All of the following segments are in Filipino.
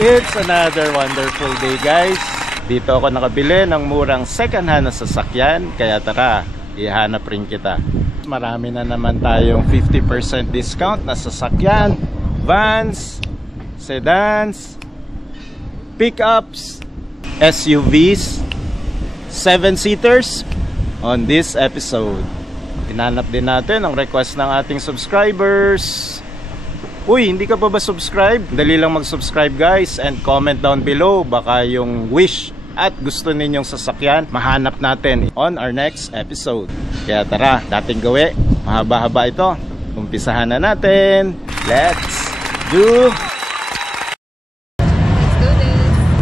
It's another wonderful day, guys. Dito ako nakabili ng murang second hand na sasakyan. Kaya tara, ihanap rin kita. Marami na naman tayong 50% discount na sasakyan, vans, sedans, pickups, SUVs, 7-seaters on this episode. Hinanap din natin ang request ng ating subscribers. Uy, hindi ka pa ba subscribe? Dali lang mag-subscribe, guys, and comment down below. Baka yung wish at gusto ninyong sasakyan mahanap natin on our next episode. Kaya tara, dating gawi. Mahaba-haba ito. Umpisahan na natin. Let's do this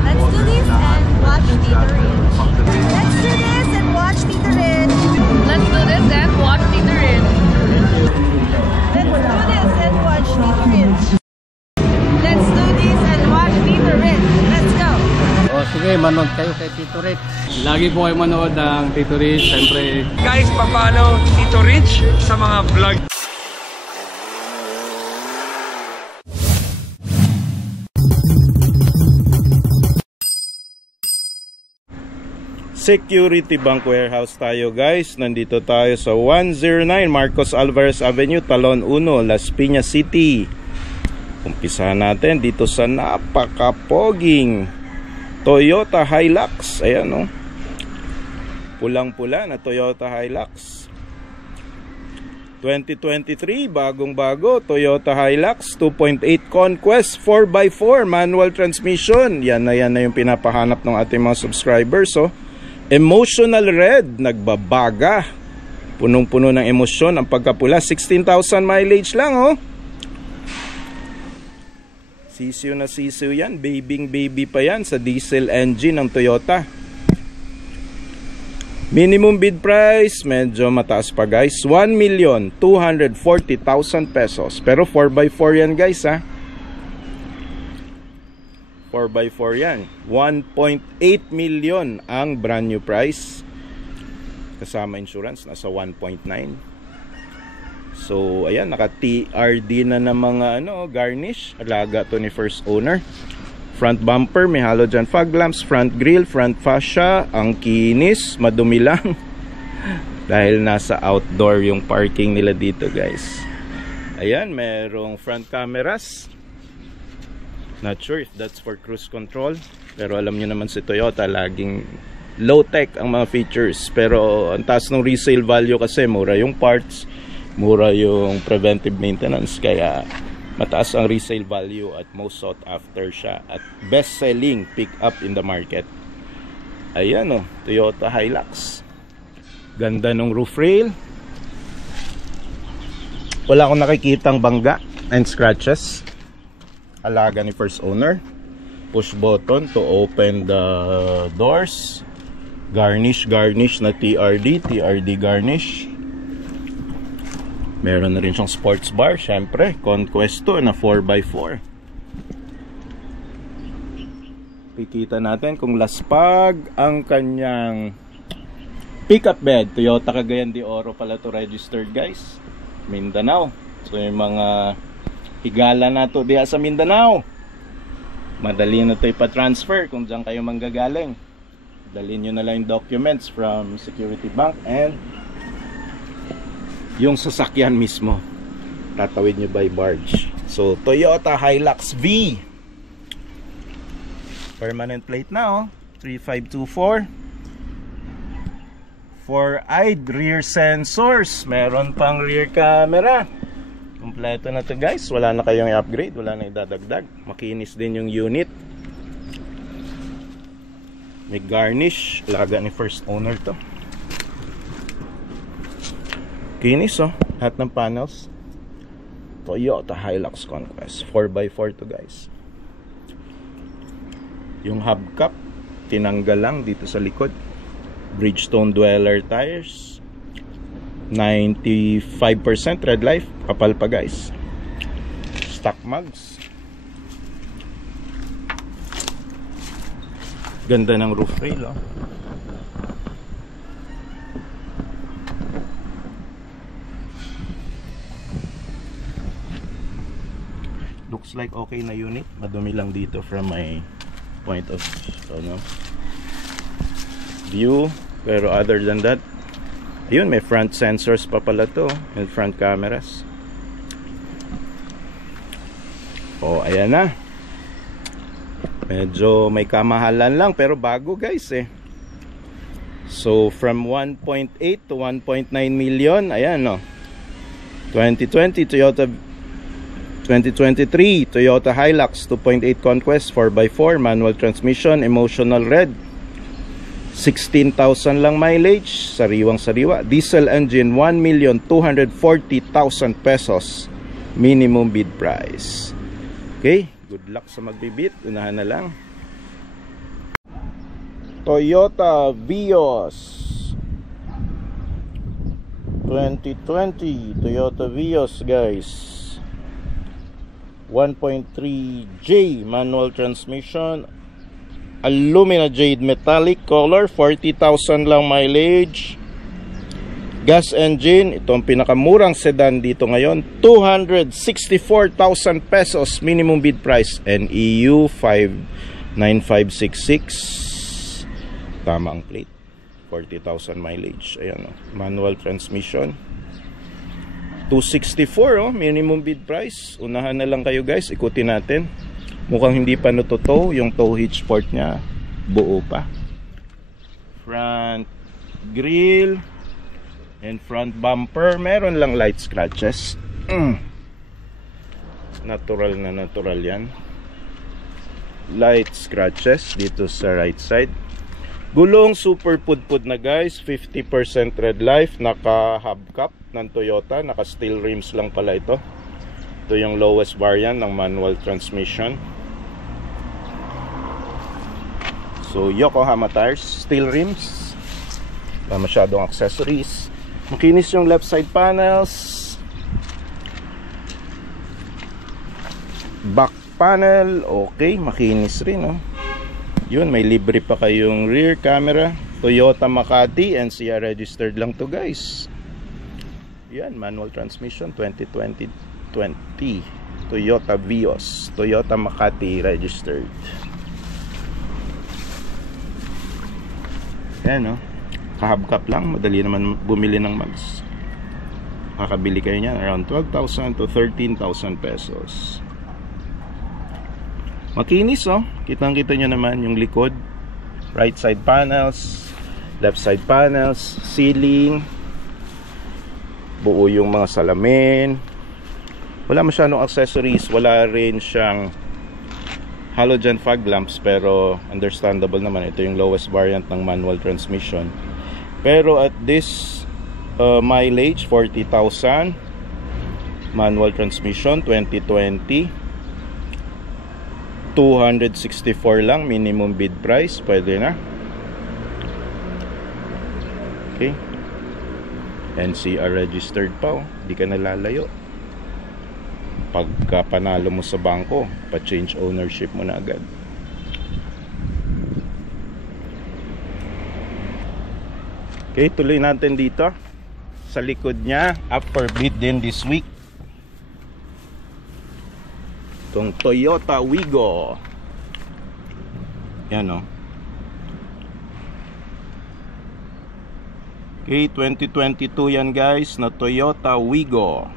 and watch Tito Rich. Let's do this and watch Tito Rich. Let's do this and watch Tito Rich. Let's do this and watch Tito Rich. Let's do this and watch Tito Rich. Let's go. O sige, manood kayo kay Tito Rich. Lagi po kayo manood ng Tito Rich. Siyempre, guys, papalo Tito Rich sa mga vlog. Security Bank Warehouse tayo, guys. Nandito tayo sa 109 Marcos Alvarez Avenue, Talon 1, Las Piñas City. Umpisahan natin dito sa napakapoging Toyota Hilux. Ayan, no? Pulang-pula na Toyota Hilux 2023, bagong-bago Toyota Hilux 2.8 Conquest 4x4 manual transmission. Yan na yung pinapahanap ng ating mga subscribers. So, emotional red, nagbabaga. Punong-puno ng emosyon ang pagkapula. 16,000 mileage lang, oh. Sisiw na sisiw yan. Baby pa yan sa diesel engine ng Toyota. Minimum bid price, medyo mataas pa, guys. 1,240,000 pesos. Pero 4x4 yan, guys, ha. 4x4 yan. 1.8 million ang brand new price. Kasama insurance, nasa 1.9. So, ayan, naka-TRD na ng mga garnish. Alaga to ni first owner. Front bumper, may halogen fog lamps. Front grille, front fascia. Ang kinis, madumi lang. Dahil nasa outdoor yung parking nila dito, guys. Ayan, merong front cameras. Not sure if that's for cruise control. Pero alam nyo naman si Toyota, laging low-tech ang mga features. Pero ang taas ng resale value kasi mura yung parts, mura yung preventive maintenance. Kaya mataas ang resale value at most sought after siya. At best-selling pick-up in the market. Ayan, oh, Toyota Hilux. Ganda ng roof rail. Wala akong nakikitang bangga and scratches. Alaga ni first owner. Push button to open the doors. Garnish na TRD garnish. Meron na rin siyang sports bar, syempre. Conquesto na 4x4. Kikita natin kung laspag ang kanyang pickup bed. Toyota Cagayan de Oro pala to registered, guys. Mindanao. So yung mga higala na to diya sa Mindanao, madali na to ipa-transfer kung dyan kayo manggagaling. Dalhin nyo na lang yung documents from Security Bank and yung sasakyan mismo tatawid nyo by barge. So Toyota Hilux V, permanent plate na, oh, 3524. 4-eyed rear sensors, meron pang rear camera. Kompleto na to, guys. Wala na kayong i-upgrade, wala na idadagdag. Makinis din yung unit. May garnish, laga ni first owner to. Kinis, oh. Lahat ng panels. Toyota Hilux Conquest 4x4 to, guys. Yung hubcap tinanggal lang dito sa likod. Bridgestone Dweller tires. 95% red life, kapal pa, guys. Stock mugs. Ganda ng roof rail, oh. Looks looks like okay na unit. Madumi lang dito from my point of view. Pero other than that, yun, may front sensors pa pala to and front cameras. Oh, ayan na. Medyo may kamahalan lang pero bago guys eh. So from 1.8 to 1.9 million, ayan no. 2023 Toyota Hilux 2.8 Conquest 4x4 manual transmission, emotional red. 16,000 lang mileage, sariwang sariwa. Diesel engine, 1,240,000 pesos minimum bid price. Okay, good luck sa magbibid. Unahan na lang. Toyota Vios 2020 Toyota Vios guys, 1.3J manual transmission, alumina jade metallic color, 40,000 lang mileage. Gas engine, ito ang pinakamurang sedan dito ngayon, 264,000 pesos minimum bid price. NEU 59566, tama ang plate. 40,000 mileage. Ayan o, manual transmission, 264 minimum bid price. Unahan na lang kayo guys, ikutin natin. Mukhang hindi pa natutow yung tow hitch port nya, buo pa. Front grille and front bumper, meron lang light scratches. Natural na natural yan. Light scratches dito sa right side. Gulong super pudpud na guys, 50% red life, naka hubcap ng Toyota, naka steel rims lang pala ito. Ito yung lowest variant ng manual transmission. So Yokohama tires, steel rims, wala masyadong accessories. Makinis yung left side panels. Back panel, okay, makinis rin Yun, may libre pa kayong rear camera. Toyota Makati, NCR registered lang to guys. Yan, manual transmission, 2020 Toyota Vios, Toyota Makati registered. Yan kahubcap lang, madali naman bumili ng mags. Makakabili kayo niyan around 12,000 to 13,000 pesos. Makinis kitang-kita nyo naman yung likod, right side panels, left side panels, ceiling, buo yung mga salamin. Wala masyadong accessories, wala rin siyang halogen fog lamps, pero understandable naman, ito yung lowest variant ng manual transmission. Pero at this mileage, 40,000, manual transmission, 2020, 264 lang minimum bid price, pwede na. Okay, NCR registered pa di ka nalalayo. Pagka panalo mo sa bangko, pa-change ownership mo na agad. Okay, tuloy natin dito sa likod nya, up for bid din this week. Itong Toyota Wigo. Yan Okay, 2022 yan guys, na Toyota Wigo.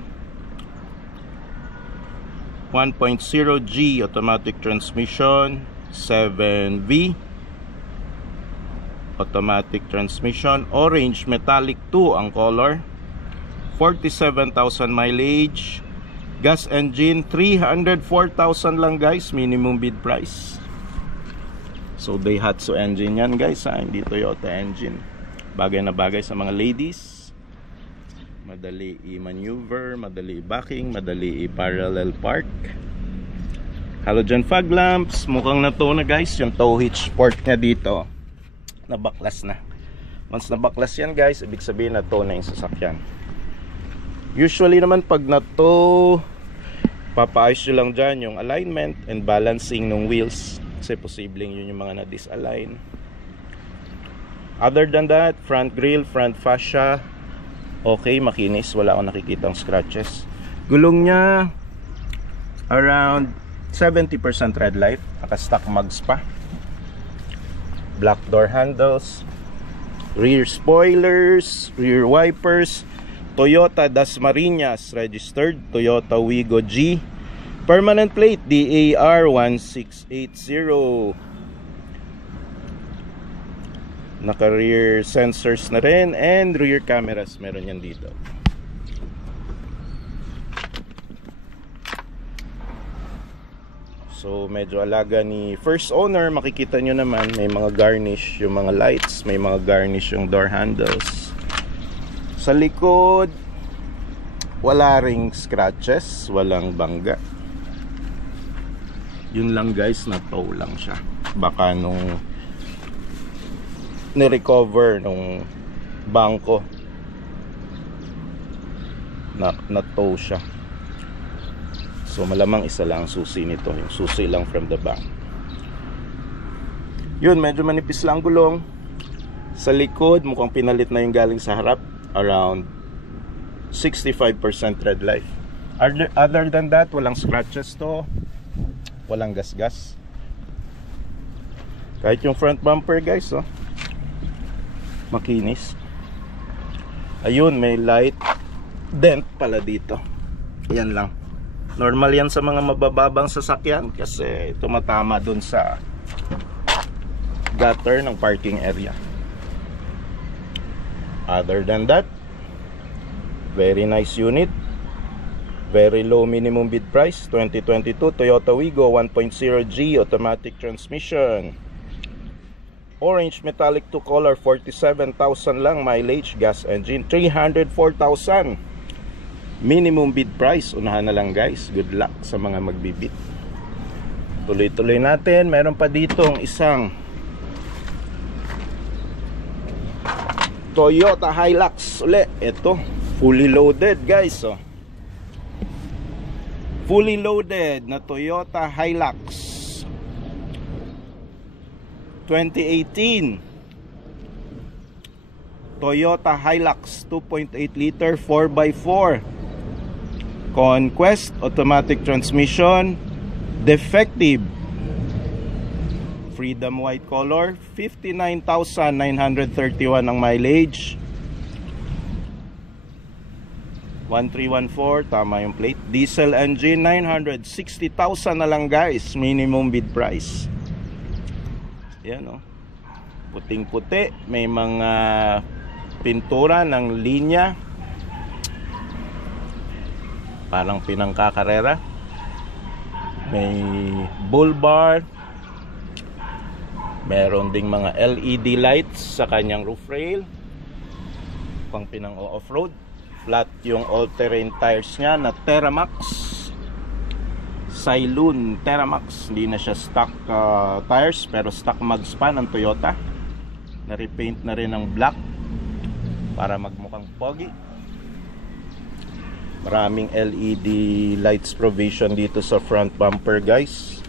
1.0G automatic transmission, 7V automatic transmission, orange metallic 2 ang color, 47,000 mileage. Gas engine, 304,000 lang guys minimum bid price. So Daihatsu engine yan guys hindi Toyota engine. Bagay na bagay sa mga ladies. Madali i-maneuver, madali i-backing, madali i-parallel park. Halogen fog lamps, mukhang na-tow na guys yung tow hitch port nya dito. Nabaklas na. Once nabaklas yan guys, ibig sabihin na tow na yung sasakyan. Usually naman pag na-tow, papaayos nyo lang dyan yung alignment and balancing ng wheels, kasi posibleng yun yung mga na-disalign. Other than that, front grille, front fascia, okay, makinis, wala akong nakikitang scratches. Gulong nya around 70% red light, naka-stock mags pa. Black door handles, rear spoilers, rear wipers. Toyota Dasmariñas registered, Toyota Wigo G, permanent plate DAR 1680. Naka rear sensors na rin and rear cameras meron yan dito. So medyo alaga ni first owner. Makikita nyo naman may mga garnish yung mga lights, may mga garnish yung door handles. Sa likod wala ring scratches, walang bangga. Yun lang guys, na tow lang siya. Baka nung ni-recover nung bangko na tow siya. So malamang isa lang susi nito, yung susi lang from the back. Yun, medyo manipis lang gulong. Sa likod mukhang pinalit na yung galing sa harap. Around 65% red light. Other than that, walang scratches to, walang gas-gas. Kahit yung front bumper guys, oh, makinis. Ayun, may light dent pala dito. Yan lang. Normal yan sa mga mabababang sasakyan kasi tumatama dun sa gutter ng parking area. Other than that, very nice unit. Very low minimum bid price. 2022 Toyota Wigo 1.0G automatic transmission. Orange metallic 2 color, 47,000 lang mileage, gas engine 304,000. Minimum bid price, unahan na lang guys. Good luck sa mga magbibid. Tuloy-tuloy natin. Meron pa ditong isang Toyota Hilux uli. Ito, fully loaded guys, oh. Fully loaded na Toyota Hilux 2018 Toyota Hilux 2.8 liter 4x4 Conquest automatic transmission, defective, Freedom white color, 59,931 ang mileage. 1314, tama yung plate. Diesel engine, 960,000 na lang guys, minimum bid price. Yan o, puting puti, may mga pintura ng linya, parang pinangkakarera. May bull bar, meron ding mga LED lights sa kanyang roof rail, pang pinang off-road. Flat yung all-terrain tires nya na Teramax Sailoon Teramax. Hindi na siya stock tires, pero stock mags pa ng Toyota. Na-repaint na rin ng black para magmukhang pogi. Maraming LED lights provision dito sa front bumper guys.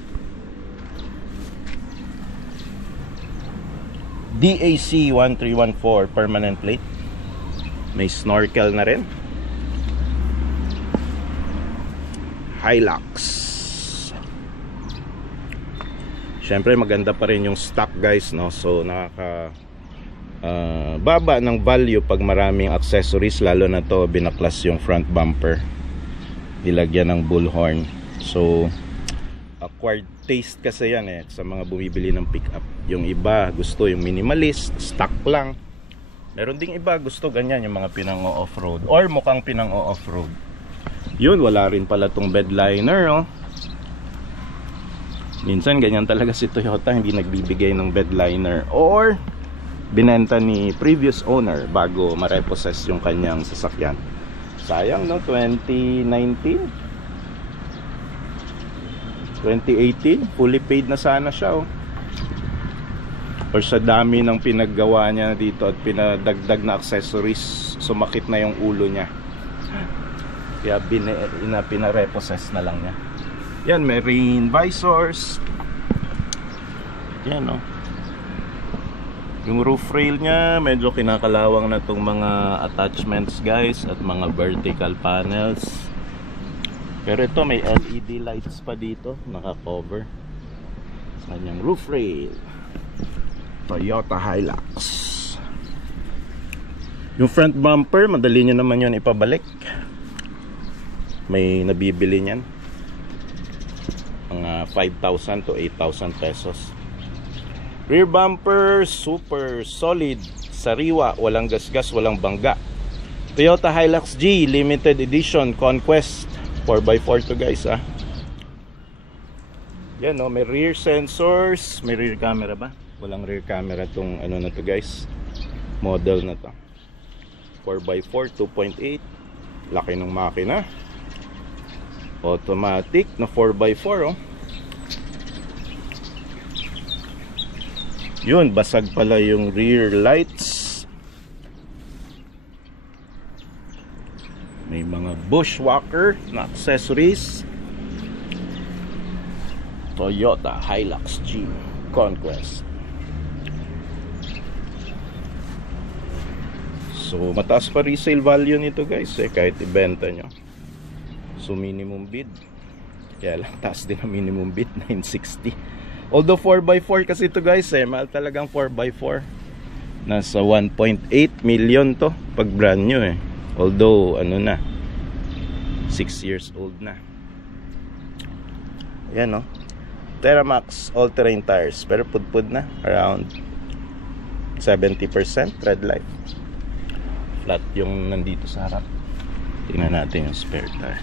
DAC 1314 permanent plate. May snorkel na rin. Hilux. Syempre maganda pa rin yung stock guys, no? So nakaka baba ng value pag maraming accessories, lalo na to binaklas yung front bumper, nilagyan ng bullhorn. So acquired taste kasi yan sa mga bumibili ng pickup. Yung iba gusto yung minimalist, stock lang. Meron ding iba gusto ganyan, yung mga pinang-o-offroad or mukhang pinang-o-offroad. Yun, wala rin pala tong bed liner, oh. Minsan ganyan talaga si Toyota, hindi nagbibigay ng bed liner or binenta ni previous owner bago ma-repossess yung kanyang sasakyan. Sayang, no? 2019 2018 fully paid na sana siya, oh. Or sa dami ng pinaggawa niya dito at pinadagdag na accessories, sumakit na yung ulo niya, kaya pinarepossess na lang niya. Yan, may rain visors. Yan, oh. Yung roof rail niya medyo kinakalawang na tong mga attachments guys, at mga vertical panels. Pero ito may LED lights pa dito, naka-cover sa kanyang roof rail. Toyota Hilux. Yung front bumper, madali nyo naman yun ipabalik. May nabibili niyan mga 5,000 to 8,000 pesos. Rear bumper, super solid, sariwa, walang gasgas, walang bangga. Toyota Hilux G limited edition Conquest 4x4 to guys ah. Yan oh, may rear sensors. May rear camera ba? Walang rear camera tong ano na to guys, model na to. 4x4 2.8, laki ng makina. Automatic na 4x4 oh. Yun, basag pala yung rear lights. May mga bushwhacker na accessories. Toyota Hilux G Conquest. So mataas pa resale value nito guys eh, kahit ibenta nyo. So minimum bid, kaya lang taas din ang minimum bid, 960. Although 4x4 kasi ito guys eh, mahal talagang 4x4. Nasa 1.8 million to pag brand new eh. Although ano na, 6 years old na. Ayan oh, Terramax all-terrain tires, pero pudpud na, around 70% tread life. Flat yung nandito sa harap. Tingnan natin yung spare tire.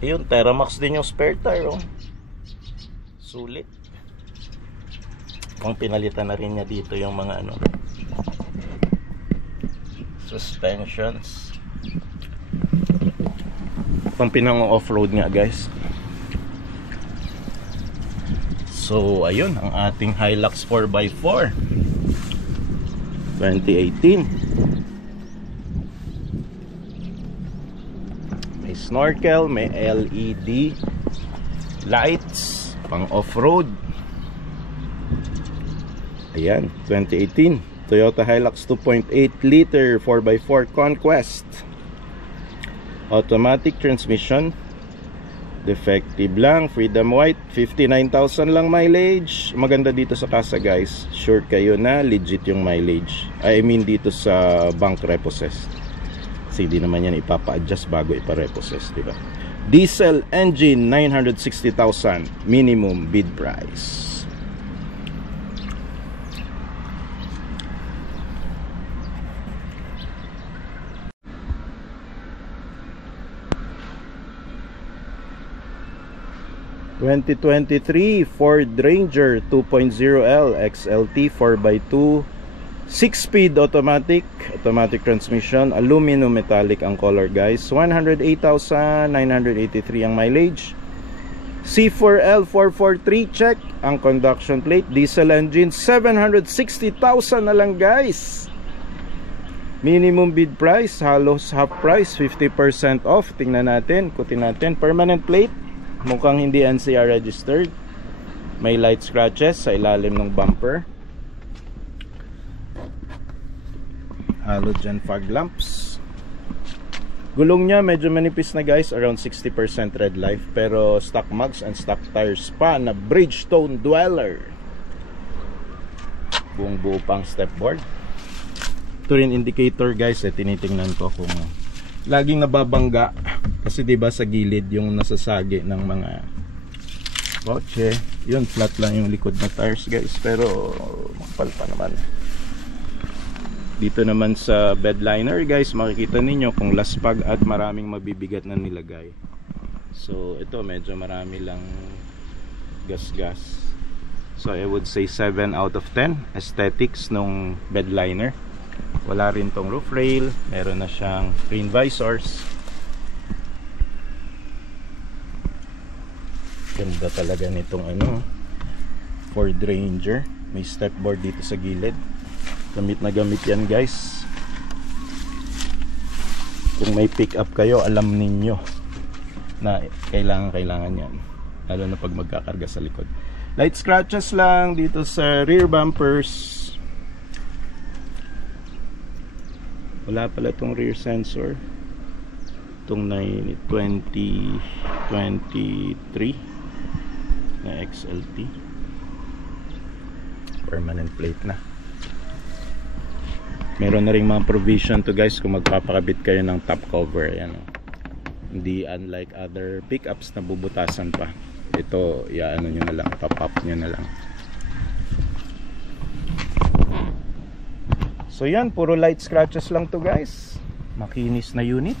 Ayun, Terramax din yung spare tire oh. Sulit. Kung pinalitan na rin niya dito yung mga ano, suspensions. Kung pinang off-road nga guys. So ayun ang ating Hilux 4x4 2018. May snorkel, may LED lights pang off-road. Ayan, 2018 Toyota Hilux 2.8 liter 4x4 Conquest. Automatic transmission. Defective lang, Freedom White, 59,000 lang mileage. Maganda dito sa kasa guys, sure kayo na legit yung mileage. I mean dito sa bank repossess. Kasi hindi naman yan ipapa-adjust bago ipa-repossess, diba? Diesel engine, 960,000 minimum bid price. (2023) Ford Ranger 2.0L XLT 4x2, 6-speed automatic transmission, aluminum metallic ang color guys. 108,983 ang mileage. C4L 443 check ang conduction plate. Diesel engine, 760,000 na lang guys. Minimum bid price, halos half price, 50% off. Tingnan natin, kutin natin. Permanent plate, mukhang hindi NCR registered. May light scratches sa ilalim ng bumper. Halogen fog lamps. Gulong niya medyo manipis na guys, around 60% tread life, pero stock mugs and stock tires pa na Bridgestone Dweller. Buong buo pang stepboard. Ito rin indicator guys eh, tinitingnan ko kung laging nababangga kasi diba sa gilid yung nasasagi ng mga kotse. Yun, flat lang yung likod na tires guys, pero makapal pa naman. Dito naman sa bed liner guys, makikita ninyo kung laspag at maraming mabibigat na nilagay. So ito medyo marami lang gas-gas. So I would say 7 out of 10 aesthetics nung bed liner. Wala rin tong roof rail, meron na siyang rain visors. Ganda talaga nitong ano, Ford Ranger. May stepboard dito sa gilid. Gamit na gamit yan guys. Kung may pick up kayo, alam ninyo na kailangan yan, lalo na pag magkakarga sa likod. Light scratches lang dito sa rear bumpers. Wala pala tong rear sensor. itong 2023 na XLT. Permanent plate na. Meron na rin mga provision to guys kung magpapakabit kayo ng top cover. Ayan, oh. Hindi unlike other pickups na bubutasan pa. Ito, ano nyo na lang, top-up nyo na lang. So yan, puro light scratches lang to guys. Makinis na unit.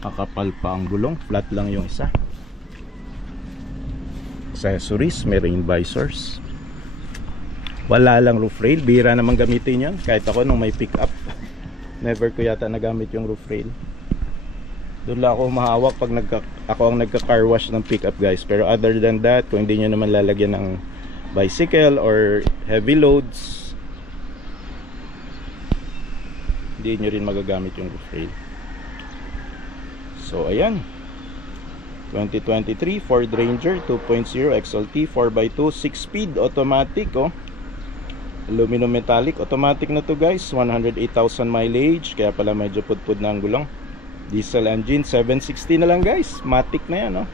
Kakapal pa ang gulong, flat lang yung isa. Accessories, may rain visors. Wala lang roof rail, bira naman gamitin yan. Kahit ako nung may pick up, never ko yata nagamit yung roof rail. Doon lang ako mahawak pag ako ang nagka-car wash ng pick up guys. Pero other than that, kung hindi nyo naman lalagyan ng bicycle or heavy loads, hindi nyo rin magagamit yung roof rail. So ayan, 2023 Ford Ranger 2.0 XLT 4x2 6-speed automatic, oh. Aluminum metallic, automatic na to guys. 108,000 mileage, kaya pala medyo pudpud na ang gulong. Diesel engine, 760 na lang guys. Matic na yan, oh.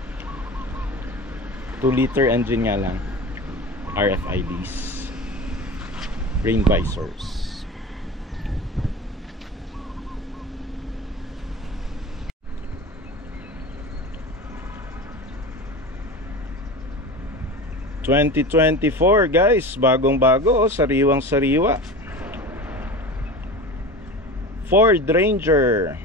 2-liter engine nga lang. RFIDs, rain visors. ...2024 guys, bagong bago, oh, sariwang sariwa. Ford Ranger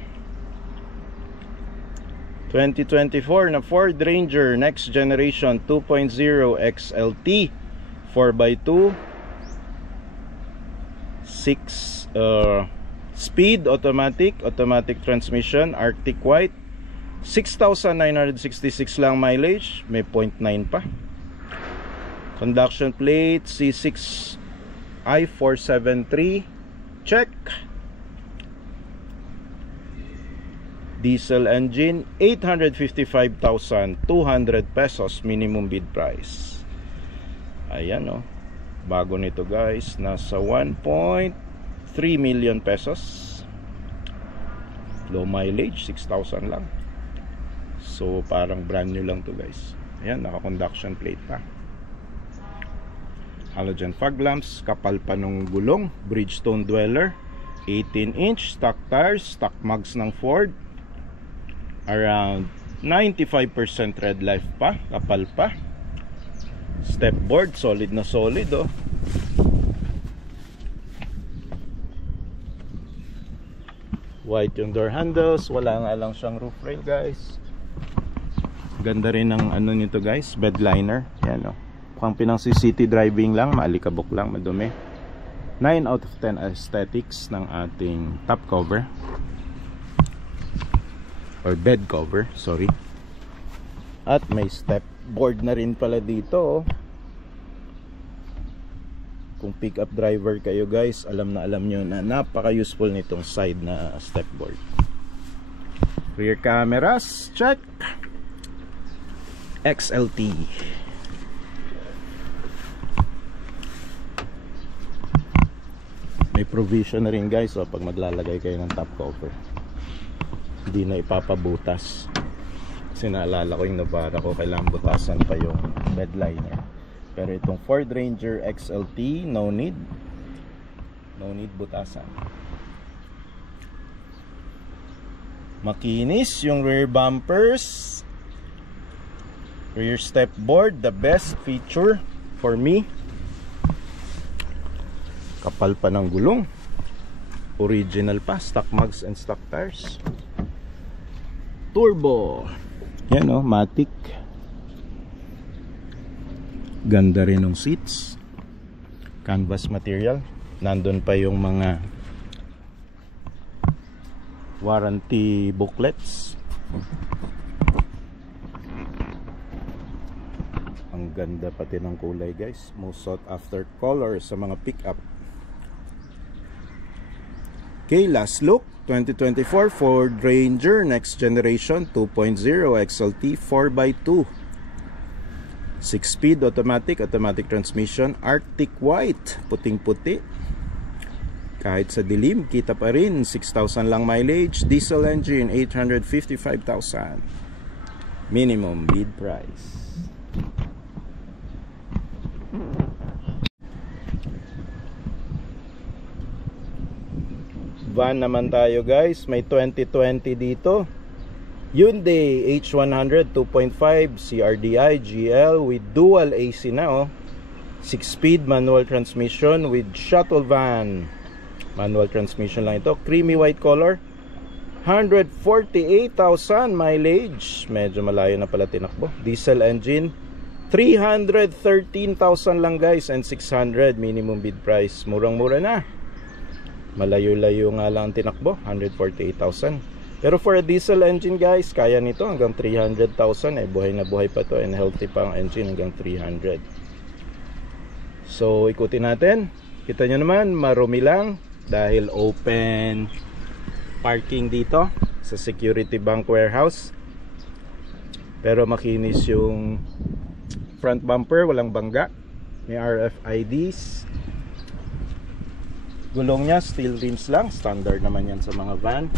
2024 na Ford Ranger next generation 2.0 XLT 4x2 6 speed automatic transmission, Arctic White. 6,966 lang mileage, may 0.9 pa. Conduction plate C6 I473, check. Diesel engine, 855,200 pesos minimum bid price. Ayan, oh. Bago nito guys, nasa 1.3 million pesos. Low mileage, 6,000 lang. So parang brand new lang to guys. Ayan, naka conduction plate pa. Halogen fog lamps, kapal pa nung gulong, Bridgestone dweller, 18-inch, stock tires, stock mugs ng Ford. Around 95% red life pa, kapal pa. Step board, solid na solid, oh. White yung door handles, wala nga lang siyang roof rail guys. Ganda rin ng ano nito guys, bed liner. Yan, oh. Pang pinang city driving lang, maalikabok lang, madumi. 9 out of 10 aesthetics ng ating top cover or bed cover, sorry. At may step board na rin pala dito, oh. Kung pick up driver kayo guys, alam nyo na napaka useful nitong side na step board. Rear cameras, check. XLT. May provision na rin guys, oh, pag maglalagay kayo ng top cover, hindi na ipapabutas. Kasi naalala ko yung Navara ko, kailangan butasan pa yung bed liner. Pero itong Ford Ranger XLT, no need butasan. Makinis yung rear bumpers, rear step board, the best feature for me. Kapal pa ng gulong, original pa, stock mugs and stock tires. Turbo, yan, oh, matic. Ganda rin ng seats, canvas material. Nandun pa yung mga warranty booklets. Ang ganda pati ng kulay guys, most sought after color sa mga pickup. Okay, last look, 2024 Ford Ranger next generation 2.0 XLT 4x2 6-speed automatic transmission, Arctic White, puting puti. Kahit sa dilim, kita pa rin. 6,000 lang mileage. Diesel engine, 855,000. Minimum bid price. Van naman tayo guys. May 2020 dito. Hyundai H100 2.5 CRDI GL with dual AC na oh. 6-speed manual transmission with shuttle van. Manual transmission lang ito. Creamy white color. 148,000 mileage. Medyo malayo na pala tinakbo. Diesel engine. 313,000 lang guys and 600 minimum bid price. Murang-mura na. Malayo-layo nga lang tinakbo. 148,000. Pero for a diesel engine guys, kaya nito hanggang 300,000 eh. Buhay na buhay pa to and healthy pa ang engine hanggang 300. So ikutin natin. Kita nyo naman marumi lang dahil open parking dito sa Security Bank Warehouse. Pero makinis yung front bumper, walang bangga. May RFIDs. Gulong nya steel rims lang, standard naman yan sa mga van.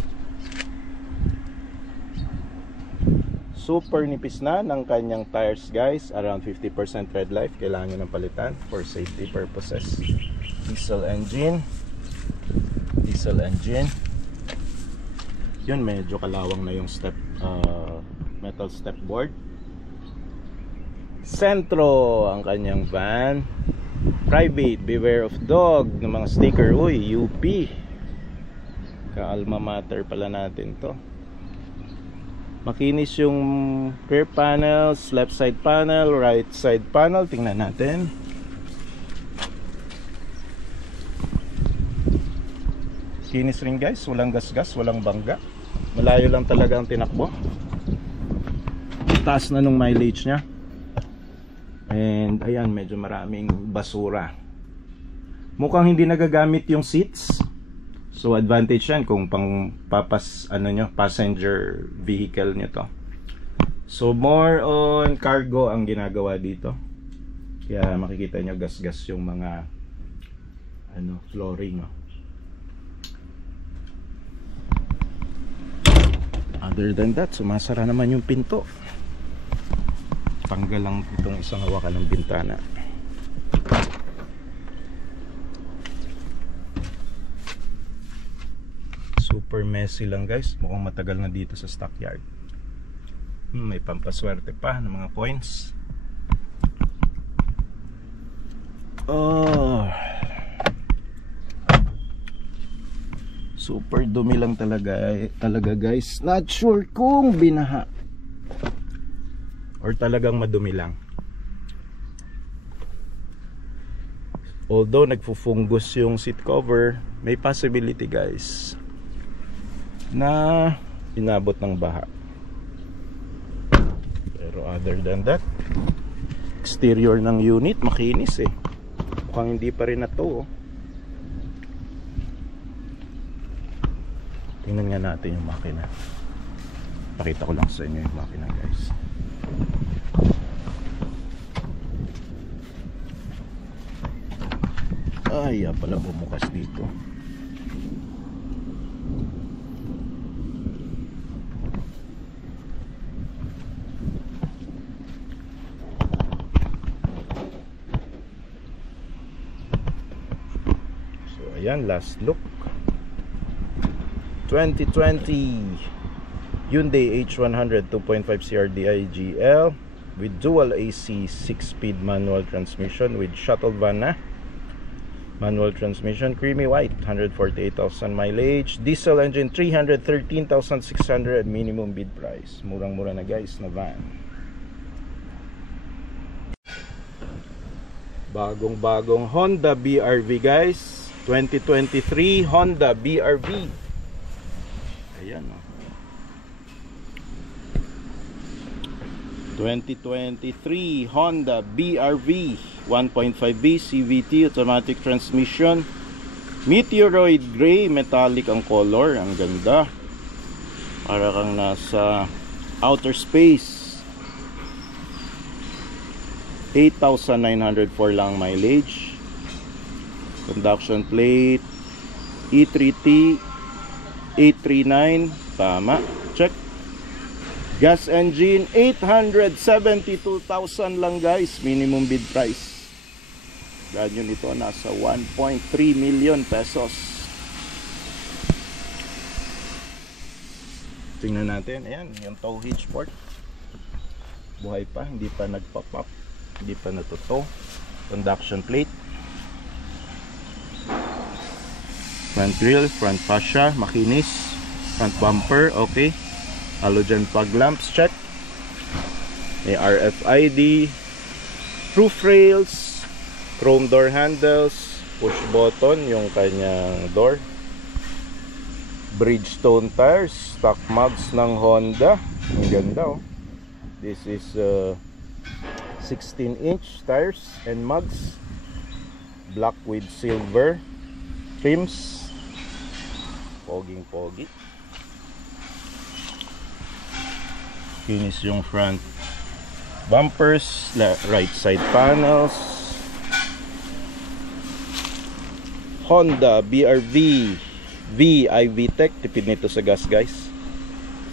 Super nipis na ng kanyang tires guys, around 50% tread life. Kailangan nyo ng palitan for safety purposes. Diesel engine. Yun, medyo kalawang na yung step metal step board. Sentro ang kanyang van. Private, beware of dog ng mga sticker. Uy, UP. Ka-alma mater pala natin to. Makinis yung rear panels, left side panel, right side panel. Tingnan natin. Kinis rin guys, walang gasgas, walang bangga. Malayo lang talaga ang tinakbo. Taas na nung mileage nya. And ayan, medyo maraming basura. Mukhang hindi nagagamit yung seats. So advantage yan kung pang passenger vehicle nyo to. So more on cargo ang ginagawa dito. Kaya makikita nyo gas-gas yung mga flooring. Other than that, sumasara naman yung pinto. Tanggal lang itong isang hawakan ng bintana. Super messy lang guys. Mukhang matagal na dito sa stockyard. May pampaswerte pa ng mga points. Super dumi lang talaga guys. Not sure kung binaha or talagang madumi lang. Although nagfufungus yung seat cover, may possibility guys na inabot ng baha. Pero other than that, exterior ng unit makinis eh. Mukhang hindi pa rin na to. Tingnan nga natin yung makina. Pakita ko lang sa inyo yung makina guys. Ay, pala bumukas dito. So ayan, last look. 2020 Hyundai H100 2.5 CRDI GL with dual AC 6-speed manual transmission with shuttle van na. Manual transmission, creamy white, 148,000 mileage. Diesel engine, 313,600 minimum bid price. Murang-mura na guys na van. Bagong-bagong Honda BRV guys. 2023 Honda BRV. Ayan o. 2023 Honda BRV 1.5V CVT automatic transmission, meteoroid gray, metallic ang color, ang ganda, para kang nasa outer space. 8,904 lang mileage. Conduction plate, E3T 839, tama, check. Gas engine, 872,000 lang guys, minimum bid price. Brand new nito, nasa 1.3 million pesos. Tingnan natin, ayan, yung tow hitch port. Buhay pa, hindi pa nagpop up, hindi pa natuto. Conduction plate. Front grille, front fascia, makinis. Front bumper, okay. Halogen fog lamps, check. May RFID. Roof rails. Chrome door handles. Push button yung kanyang door. Bridgestone tires. Stock mugs ng Honda. Ang ganda oh. This is 16-inch tires and mugs. Black with silver trims. Poging pogi. Finish yung front bumpers, right side panels. Honda BRV V iVTEC, tipid nito sa gas guys.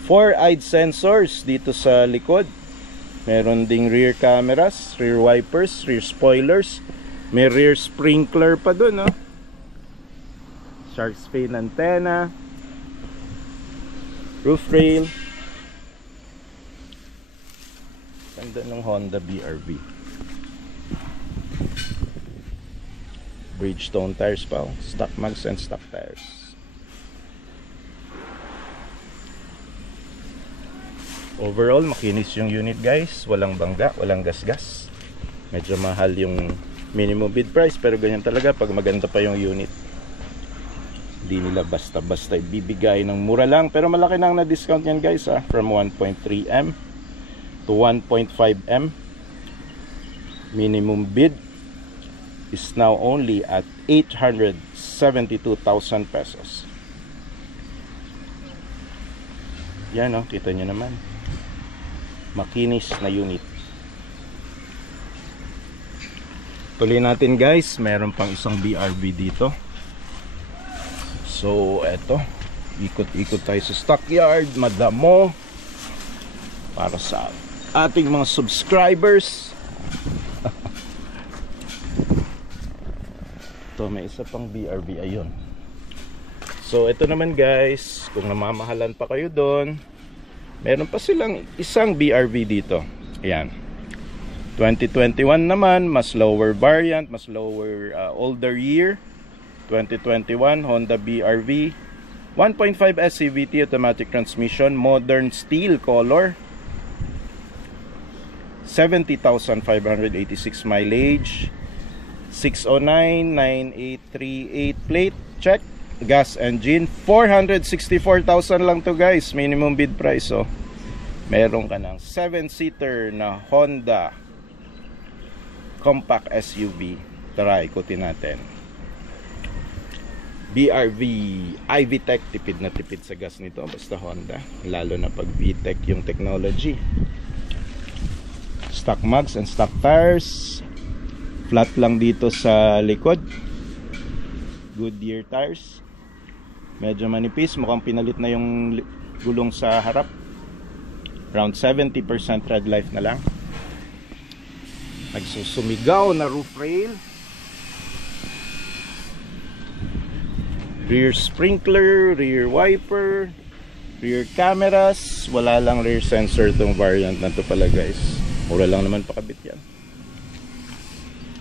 4-eyed sensors dito sa likod. Meron ding rear cameras, rear wipers, rear spoilers. May rear sprinkler pa dun, no? Shark's fin antenna. Roof rail. Ganda ng Honda BRV. Bridgestone tires pa, stock mugs and stock tires. Overall, makinis yung unit guys. Walang bangga, walang gasgas. Medyo mahal yung minimum bid price, pero ganyan talaga pag maganda pa yung unit. Hindi nila basta-basta ibibigay ng mura lang. Pero malaki nang na-discount yan guys ha. From 1.3M to 1.5M. Minimum bid is now only at 872,000 pesos. Yan o, kita nyo naman. Makinis na unit. Tuloy natin guys, meron pang isang BRV dito. So eto, ikot-ikot tayo sa stockyard, madamo para sa ating mga subscribers. Ito, may isa pang BRV, ayun. So ito naman guys, kung namamahalan pa kayo doon, meron pa silang isang BRV dito. Ayan. 2021 naman, mas lower variant, mas lower older year. 2021 Honda BRV 1.5 SCVT automatic transmission, modern steel color. 70,586 mileage. 609-9838 plate, check. Gas engine, 464,000 lang to guys, minimum bid price. So meron ka ng 7-seater na Honda compact SUV. Tara, ikutin natin. BRV iVTEC, tipid na tipid sa gas nito basta Honda, lalo na pag VTEC yung technology. Stock mugs and stock tires. Flat lang dito sa likod. Goodyear tires. Medyo manipis, mukhang pinalit na yung gulong sa harap. Around 70% tread life na lang. Nagsusumigaw na roof rail. Rear sprinkler, rear wiper, rear cameras. Wala lang rear sensor tong variant na to pala guys. Mura lang naman pakabit yan.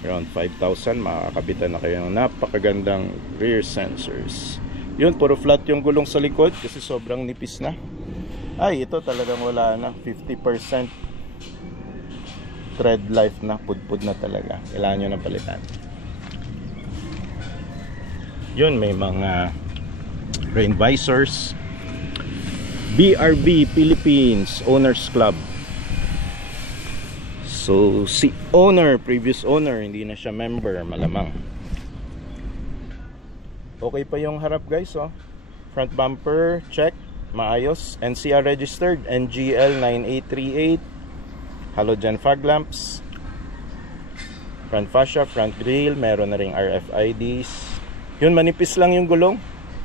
Around 5,000 makakabitan na kayo ng napakagandang rear sensors. Yun, puro flat yung gulong sa likod kasi sobrang nipis na. Ay, ito talagang wala na. 50% tread life na, pudpud na talaga. Kailangan nyo na palitan. Yun, may mga rain visors. BRV Philippines Owners Club. So si owner, previous owner, hindi na siya member, malamang. Okay pa yung harap guys, oh. Front bumper, check, maayos. NCR registered, NGL 9838. Halogen fog lamps. Front fascia, front grille, meron na ring RFIDs. Yun, manipis lang yung gulong.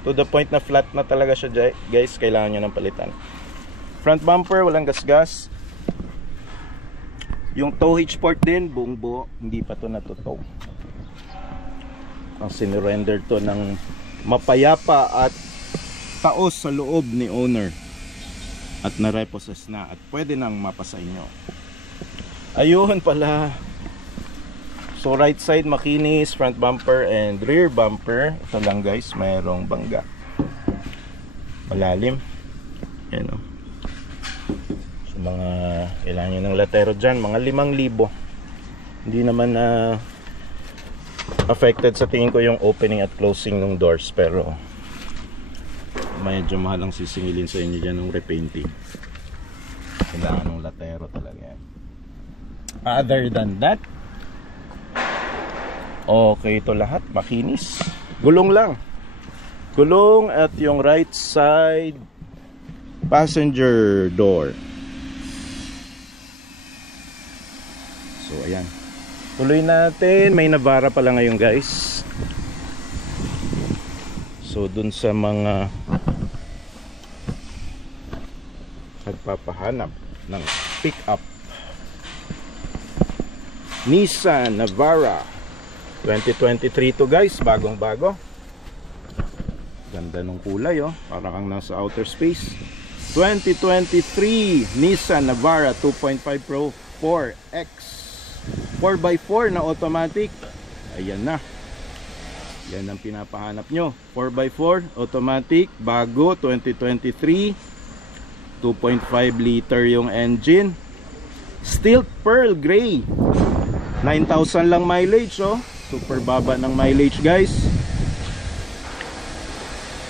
To the point na flat na talaga siya, guys. Kailangan nyo ng palitan. Front bumper, walang gasgas. Yung tow hitch port din, buong buo. Hindi pa to natutow. Ang sinurrender to ng mapayapa at taos sa loob ni owner. At na-repossess na. At pwede nang mapasa inyo. Ayun pala. So right side makinis, front bumper and rear bumper. Ito lang guys, mayroong bangga. Malalim. Yan o. So mga kailangan nyo ng latero dyan, mga 5,000. Hindi naman affected sa tingin ko yung opening at closing ng doors. Pero medyo mahal ang sisingilin sa inyo dyan ng repainting. Kailangan ng latero talaga yan. Other than that, okay ito lahat, makinis. Gulong lang. Gulong at yung right side passenger door. So ayan. Tuloy natin. May Navara pala ngayon guys. So dun sa mga nagpapahanap ng pick up, Nissan Navara 2023 to guys, bagong bago. Ganda ng kulay oh, para kang nasa outer space. 2023 Nissan Navara 2.5 Pro 4X 4x4 na automatic. Ayan na. Yan ang pinapahanap nyo. 4x4 automatic, bago, 2023. 2.5 liter yung engine. Steel pearl gray. 9,000 lang mileage oh. Super baba ng mileage guys.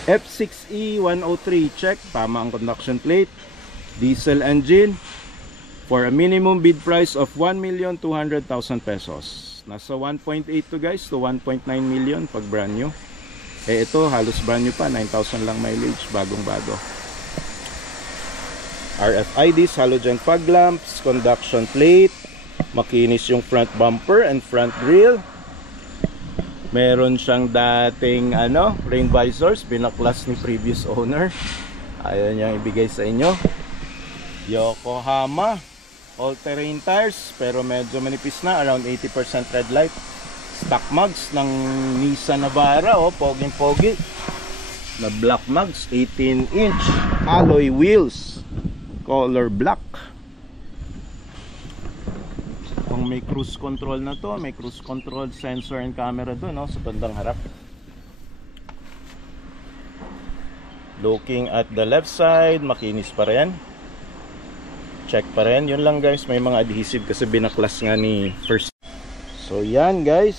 F6E 103 check, tama ang conduction plate. Diesel engine for a minimum bid price of 1,200,000 pesos. Nasa 1.8 to guys to 1.9 million pag brand new. Eh ito halos brand new pa, 9,000 lang mileage, bagong bago. RFIDs, halogen fog lamps, conduction plate. Makinis yung front bumper and front grille. Meron siyang dating rain visors, binaklas ni previous owner. Ayaw niyang ibigay sa inyo. Yokohama all-terrain tires, pero medyo manipis na, around 80% red light. Stock mugs ng Nissan Navara, oh, poging-pogi na black mugs, 18-inch alloy wheels, color black. Kung may cruise control na to, may cruise control sensor and camera doon, no, sa bandang harap. Looking at the left side, makinis pa rin. Check pa rin. Yun lang guys, may mga adhesive kasi binaklas nga ni first. So yan guys,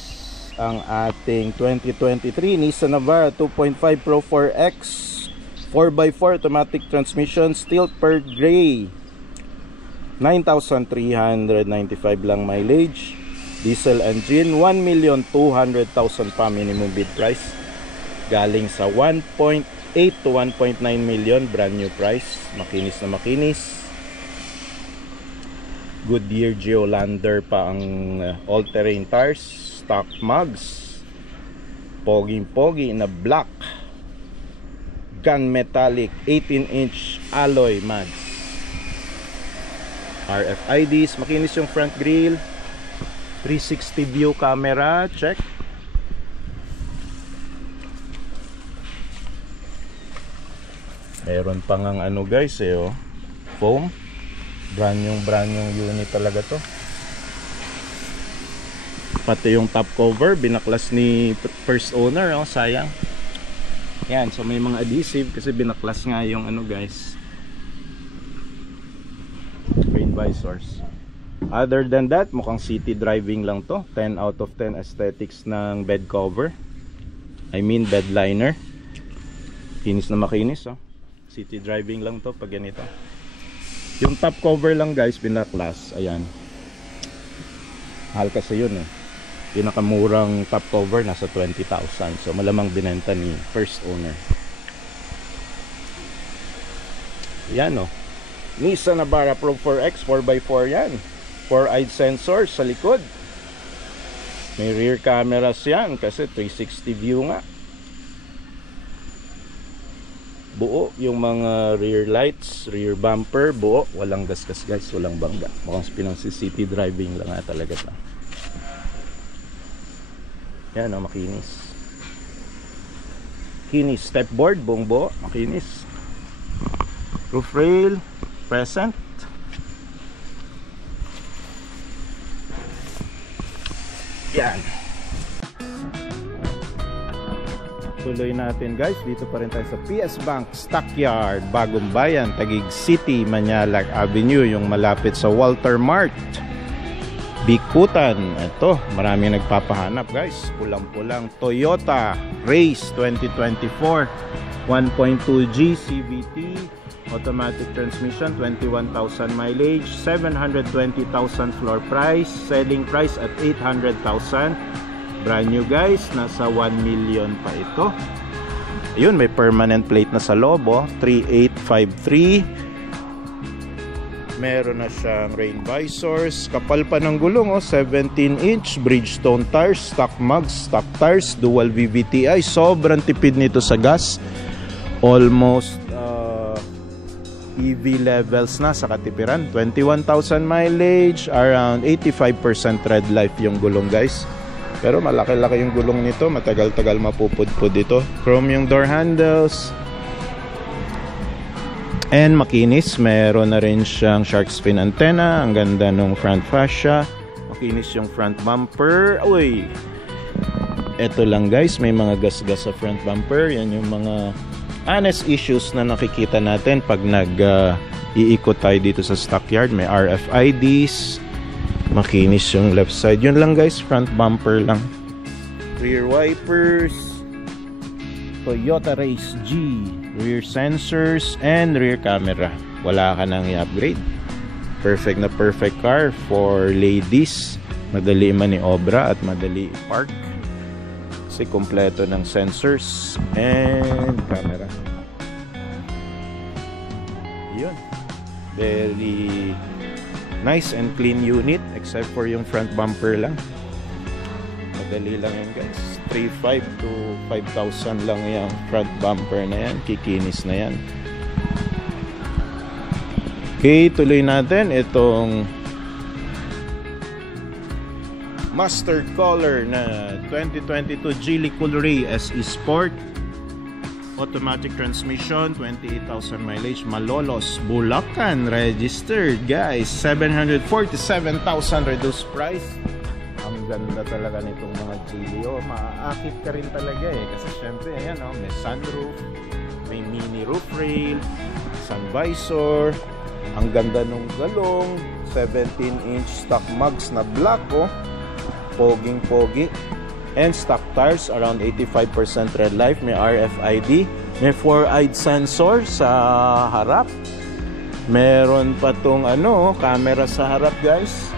ang ating 2023 Nissan Navara 2.5 Pro 4X 4x4 automatic transmission, steel pearl gray. 9,395 lang mileage. Diesel engine, 1,200,000 pa minimum bid price. Galing sa 1.8 to 1.9 million brand new price. Makinis na makinis. Goodyear Geolander pa ang all-terrain tires. Stock mugs. Poging-pogi na black. Gunmetallic 18-inch alloy mags. RFIDs, makinis yung front grille. 360 view camera, check. Meron pang ang guys foam. Brand new unit talaga to. Pati yung top cover binaklas ni first owner, sayang. Yan, so may mga adhesive kasi binaklas nga yung guys, rain visors. Other than that, mukhang city driving lang to. 10 out of 10 aesthetics ng bed cover, I mean bed liner. Kinis na makinis City driving lang to pag ganito. Yung top cover lang guys binaklas. Ayan, mahal kasi yun Pinakamurang top cover nasa 20,000. So malamang binenta ni first owner. Yan Nissan Navara Pro 4X 4x4 yan. 4-eyed sensor sa likod. May rear cameras yan kasi 360 view nga. buo yung mga rear lights, rear bumper, buo, walang gasgas guys, walang bangga. Mukhang pinang city driving lang nga talaga ito. Yan, makinis. Kinis, stepboard, buong buo, makinis. Roof rail, present. Yan. Tuloy natin guys, dito pa rin tayo sa PS Bank Stockyard, Bagong Bayan, Taguig City, Manyalak Avenue, yung malapit sa Walter Mart, Bikutan. Ito, marami nagpapahanap guys. Pulang-pulang Toyota Race 2024 1.2G CVT automatic transmission, 21,000 mileage, 720,000 floor price, selling price at 800,000. Brand new guys, nasa 1 million pa ito. Ayun, may permanent plate na sa loob, 3853. Meron na siyang rain visors, kapal pa ng gulong, 17-inch Bridgestone tires, stock mugs, stock tires, dual VVTi. Sobrang tipid nito sa gas. Almost EV levels na sa katipiran. 21,000 mileage, around 85% tread life yung gulong guys. Pero malaki-laki yung gulong nito, matagal-tagal mapupudpud dito. Chrome yung door handles. And makinis, meron na rin siyang shark fin antenna. Ang ganda nung front fascia. Makinis yung front bumper. Uy! Ito lang guys, may mga gas-gas sa front bumper. Yan yung mga honest issues na nakikita natin pag iikot tayo dito sa stockyard. May RFIDs. Makinis yung left side. Yun lang guys, front bumper lang. Rear wipers, Toyota Race G, rear sensors, and rear camera. Wala ka nang i-upgrade. Perfect na perfect car for ladies. Madali maniobra at madali i-park. Kasi kompleto ng sensors and camera. Yun. Very nice and clean unit except for yung front bumper lang. Madali lang yan guys. 3,500 to 5,000 lang yung front bumper na yan. Kikinis na yan. Okay, tuloy natin itong mustard color na 2022 Geely Coolray SE Sport. Automatic transmission, 28,000 mileage, Malolos, Bulacan, registered guys, 747,000 reduced price. Ang ganda talaga nitong mga Geely. Maaakit ka rin talaga kasi syempre ayan, may sunroof, may mini roof rail, sun visor. Ang ganda nung galong, 17-inch stock mugs na black, poging pogi. And stock tires, around 85% tread life. May RFID. May 4-eyed sensor sa harap. Meron pa tong camera sa harap guys.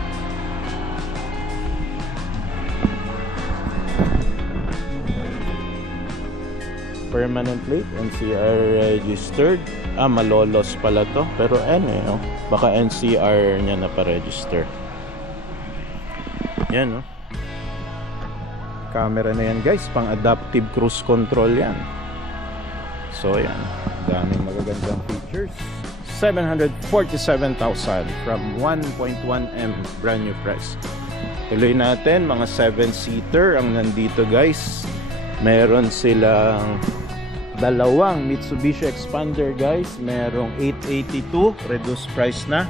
Permanent plate, NCR registered. Malolos pala to. Pero baka NCR niya na pa-register. Yan camera na yan guys, pang adaptive cruise control yan. So yan, daming magagandang features. 747,000 from 1.1M brand new price. Tuloy natin, mga 7-seater ang nandito guys. Meron silang dalawang Mitsubishi Expander guys. Merong 882 reduced price na.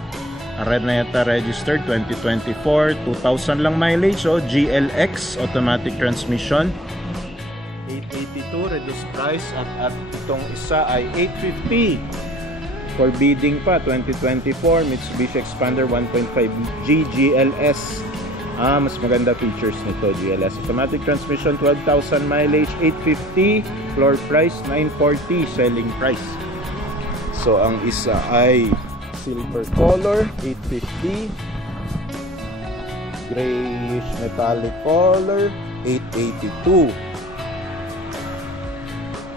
Red na yata registered 2024, 2,000 lang mileage, GLX automatic transmission, 882 reduced price. At itong isa ay 850 for bidding pa, 2024 Mitsubishi Expander 1.5G GLS. Mas maganda features nito, GLS automatic transmission, 12,000 mileage, 850 floor price, 940 selling price. So ang isa ay silver color, 850. Grayish metallic color, 882.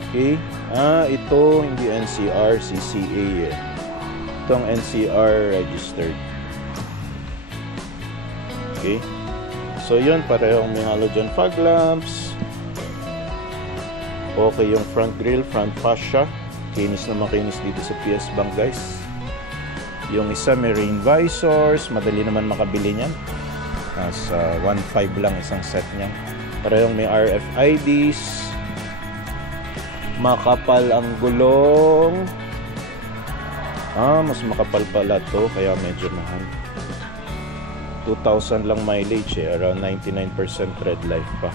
Okay. Ito hindi NCR, CCA Itong NCR registered. Okay. So yun, parehong may halogen fog lamps. Okay yung front grille, front fascia. Kinis na makinis dito sa PS Bank, guys. Yung isa may rain visors, madali naman makabili niyan. Nasa 1.5 lang isang set niya. Parehong may RFIDs. Makapal ang gulong. Mas makapal pala to, kaya medyo mahal. 2,000 lang mileage around 99% tread life pa.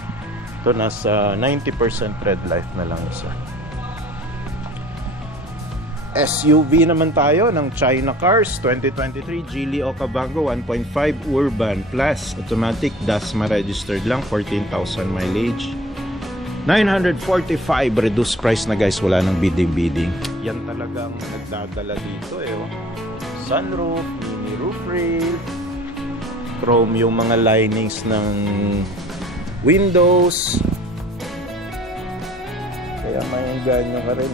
Ito nasa 90% tread life na lang isa. SUV naman tayo ng China Cars 2023 Geely Okavango 1.5 Urban Plus automatic, DASMA registered lang, 14,000 mileage, 945 reduced price na guys, wala nang bidding. Yan talagang nagdadala dito sunroof, mini roof rail, chrome yung mga linings ng windows, kaya may ganyan ka rin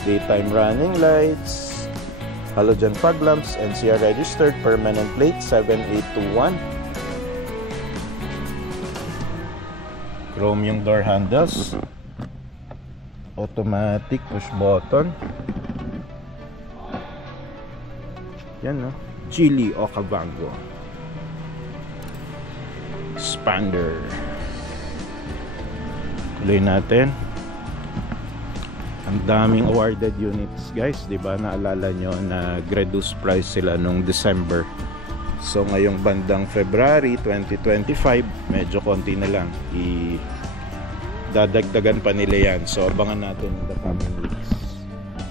Daytime running lights, halogen fog lamps, NCR registered, permanent plate 7821. Chrome yung door handles, automatic push button. Yan Geely Okavango. Expander. Tuloy natin. Ang daming awarded units guys, di ba? Naalala nyo na reduced price sila nung December. So ngayong bandang February 2025, medyo konti na lang. Dadagdagan pa nila yan. So abangan natin in the coming weeks.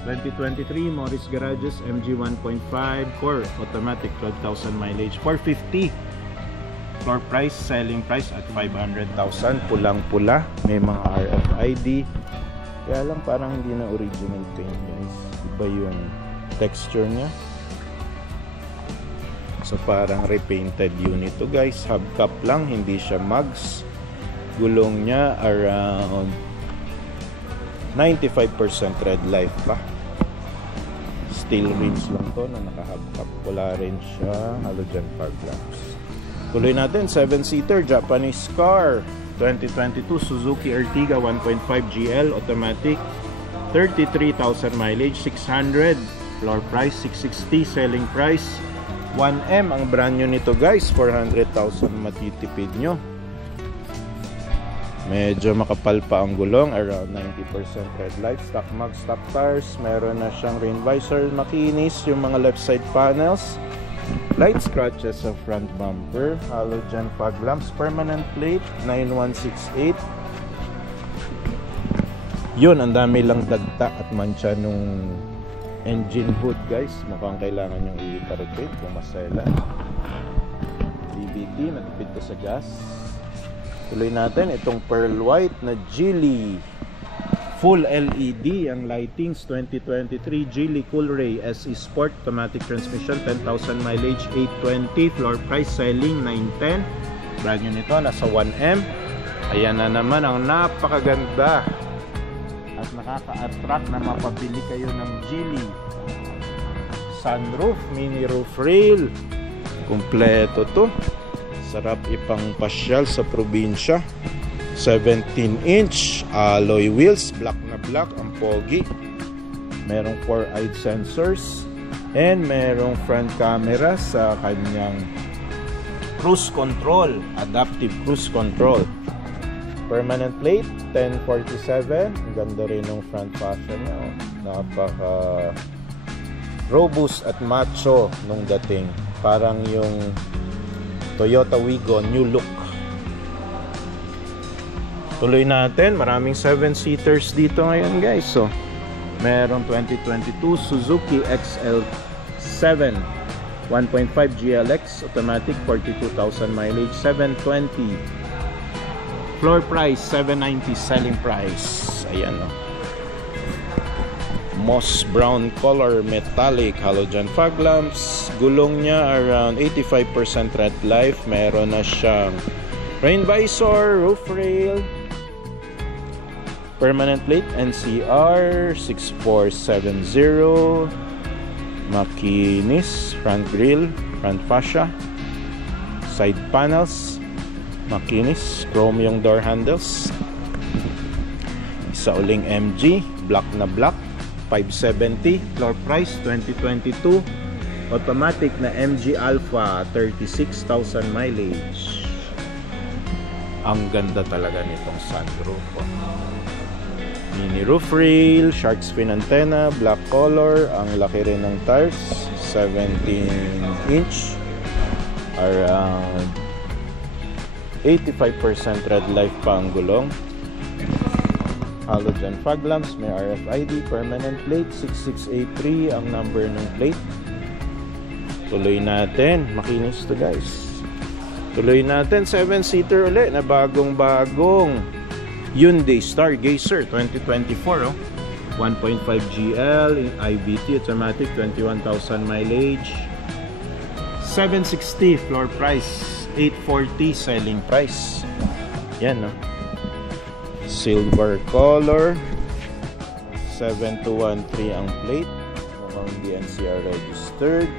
2023 Morris Garages MG 1.5 Core automatic, 12,000 mileage, 450. Floor price, selling price at 500,000. Pulang-pula, may mga RFID. Kaya lang parang hindi na original paint guys. Iba yung texture niya. So parang repainted unit to guys. Hubcap lang, hindi siya mugs. Gulong niya around 95% red life pa. Steel rims lang to na naka-hubcap. Wala rin siya halogen fog lamps. Tuloy natin, 7-seater Japanese car 2022 Suzuki Ertiga 1.5 GL automatic, 33,000 mileage, 600 floor price, 660 selling price, 1M ang brand new nito guys, 400,000 matitipid nyo. Medyo makapal pa ang gulong, around 90% red light, stock mag, stock tires, meron na siyang rain visor, makinis yung mga left side panels, light scratches sa front bumper, halogen fog lamps, permanent plate 9168. Yun, ang dami lang dagta at mancha nung engine hood guys. Mukhang kailangan yung i-repaint kung masela. DVT, natipid ko sa gas. Tuloy natin itong pearl white na Geely full LED ang lightings 2023 Geely Coolray SE Sport automatic transmission, 10,000 mileage, 820 floor price, selling 910. Brand new nito, nasa 1M. Ayan na naman ang napakaganda at nakaka-attract na mapabili kayo ng Geely. Sunroof, mini roof rail, kumpleto to. Sarap ipang pasyal sa probinsya. 17-inch alloy wheels, black na black, ang pogi. Merong 4-eyed sensors and merong front camera sa kanyang cruise control, adaptive cruise control. Permanent plate 1047. Ang ganda rin ng front fascia niya. Napaka robust at macho nung dating. Parang yung Toyota Wigo new look. Tuloy natin, maraming 7-seaters dito ngayon guys. So, merong 2022 Suzuki XL7 1.5 GLX automatic, 42,000 mileage, 720 floor price, 790 selling price. Ayan moss brown color, metallic, halogen fog lamps. Gulong niya around 85% red life. Meron na siyang rain visor, roof rail, permanent plate NCR 6470, makinis, front grille, front fascia, side panels, makinis, chrome yung door handles. Isa uling MG, black na black, 570. Floor price, 2022. Automatic na MG Alpha, 36,000 mileage. Ang ganda talaga nitong sunroof. Mini roof rail, shark fin antenna, black color. Ang laki rin ng tires, 17-inch. Around 85% red light pa ang gulong. Halogen fog lamps, may RFID, permanent plate, 6683 ang number ng plate. Tuloy natin, makinis to guys. Tuloy natin, 7-seater ulit na bagong-bagong Hyundai Stargazer 2024. 1.5 GL in IVT automatic, 21,000 mileage. 760 floor price, 840 selling price. Yan, no? Silver color, 7213 ang plate. Mukhang DNCR registered.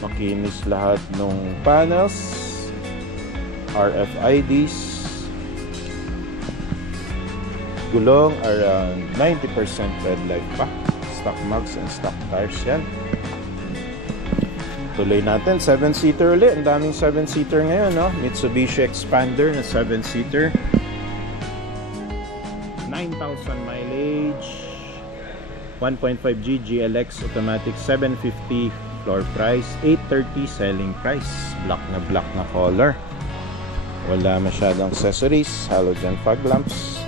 Makinis lahat ng panels, RFIDs. Gulong around 90% red light pa. Stock mugs and stock tires yan. Tuloy natin, 7-seater ulit. Ang daming 7-seater ngayon, no? Mitsubishi Expander na 7-seater, 9,000 mileage, 1.5G GLX automatic, 750 floor price, 830 selling price. Black na color. Wala masyadong accessories. Halogen fog lamps,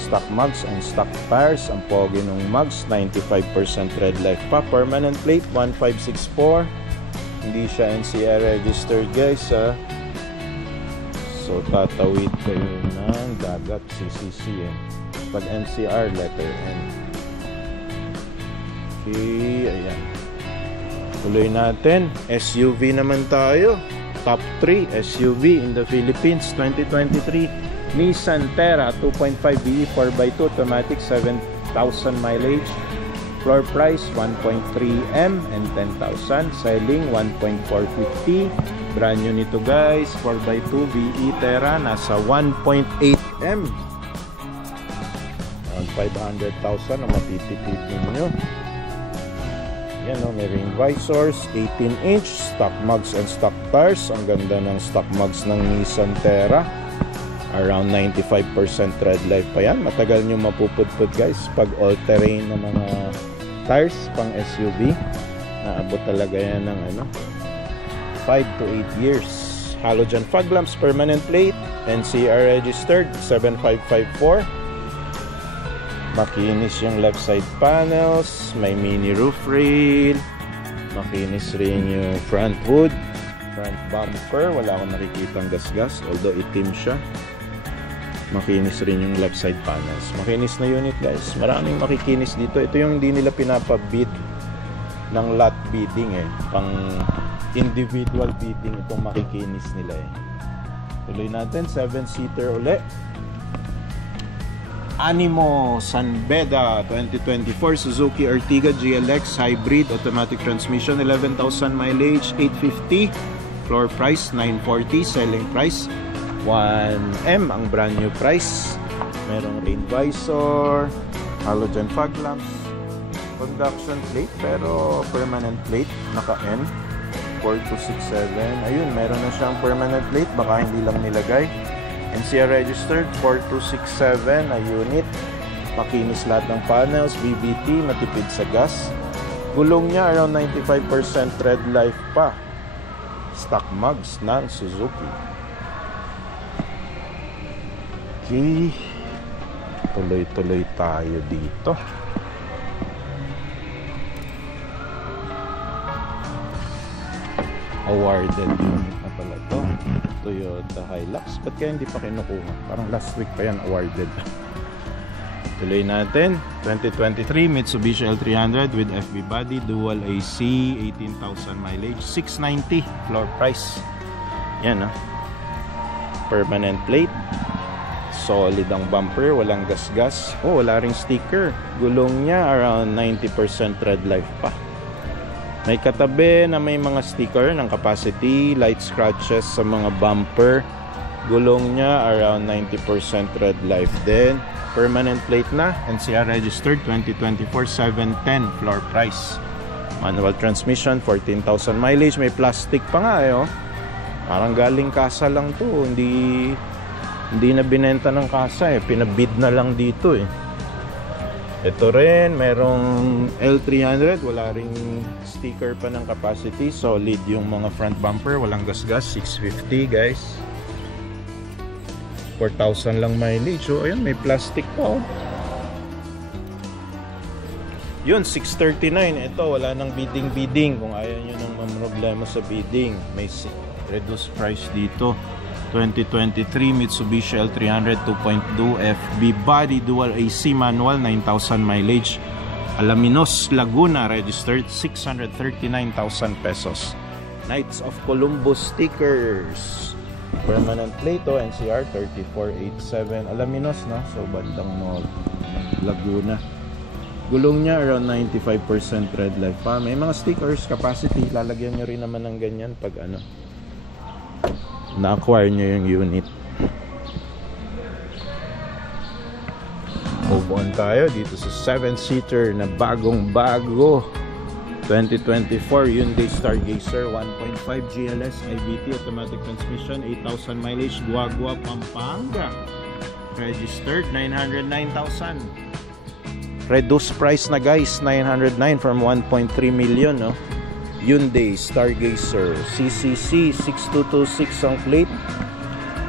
stock mugs and stock tires. Ang pogi ng mugs, 95% red light pa. Permanent plate, 1564. Hindi siya NCR registered guys, ha? So tatawid kayo ng dagat, CCC pag NCR, letter N. Okay, ayan. Tuloy natin, SUV naman tayo. Top 3 SUV in the Philippines 2023. Nissan Terra 2.5 VE 4x2 automatic, 7,000 mileage. Floor price 1.3M and 10,000. Selling 1.450. Brand new nito guys, 4x2 VE Terra, nasa 1.8M. 500,000 ang matitipid ninyo. Yan, no? May ring visors, 18-inch, stock mugs and stock tires. Ang ganda ng stock mugs ng Nissan Terra. Around 95% red light pa yan. Matagal nyo mapupudpud guys pag all-terrain ng mga tires pang SUV. Naabot talaga yan ng 5 to 8 years. Halogen fog lamps, permanent plate, NCR registered, 7554. Makinis yung left side panels, may mini roof rail, makinis rin yung front hood, front bumper, wala akong nakikitang gasgas, although itim siya. Makinis rin yung left side panels. Makinis na unit guys, maraming makikinis dito. Ito yung hindi nila pinapabid ng lot bidding pang individual bidding itong makikinis nila Tuloy natin, 7-seater ulit. Animo San Beda 2024 Suzuki Ertiga GLX hybrid automatic transmission, 11,000 mileage, 850 floor price, 940 selling price, 1M ang brand new price. Merong rain visor, halogen fog lamps, conduction plate pero permanent plate, naka N 4267. Ayun, meron na siyang permanent plate, baka hindi lang nilagay. NCR registered, 4267 na unit. Makinis lahat ng panels, BBT, matipid sa gas. Gulong niya around 95% red light pa. Stock mugs ng Suzuki. Okay, tuloy-tuloy tayo dito. Awarded unit na pala to, Toyota Hilux. Ba't kaya hindi pa kinukuha? Parang last week pa yan awarded. Tuloy natin, 2023 Mitsubishi L300 with FB body, dual AC, 18,000 mileage, 690 floor price. Yan permanent plate, solid ang bumper, walang gasgas. Oh, wala ring sticker. Gulong niya around 90% red light pa. May katabi na may mga sticker ng capacity, light scratches sa mga bumper. Gulong niya around 90% red light din. permanent plate na, NCR registered, 2024, 710 floor price. Manual transmission, 14,000 mileage, may plastic pa nga oh. Parang galing kasa lang to, hindi na binenta ng kasa pinabid na lang dito Ito rin, merong L300, wala ring sticker pa ng capacity, solid yung mga front bumper, walang gasgas, 650 guys. 4,000 lang mileage. So ayan, may plastic pa Yun, 639. Ito, wala nang bidding kung ayaw nyo nang problema sa bidding. May reduced price dito. 2023 Mitsubishi L300 2.2 FB body, dual AC manual, 9,000 mileage. Alaminos, Laguna registered, 639,000 pesos. Knights of Columbus stickers. Permanent plate NCR 3487 Alaminos, no? So bandang Laguna. Gulong niya around 95% red light pa. May mga stickers, capacity, lalagyan nyo rin naman ng ganyan pag na-acquire nyo yung unit. Move on tayo dito sa 7-seater na bagong-bago 2024 Hyundai Stargazer 1.5 GLS IVT automatic transmission, 8,000 mileage, Guagua, Pampanga. Registered 909,000. Reduced price na guys, 909 from 1.3 million, no? Hyundai Stargazer CCC 6226 ang plate.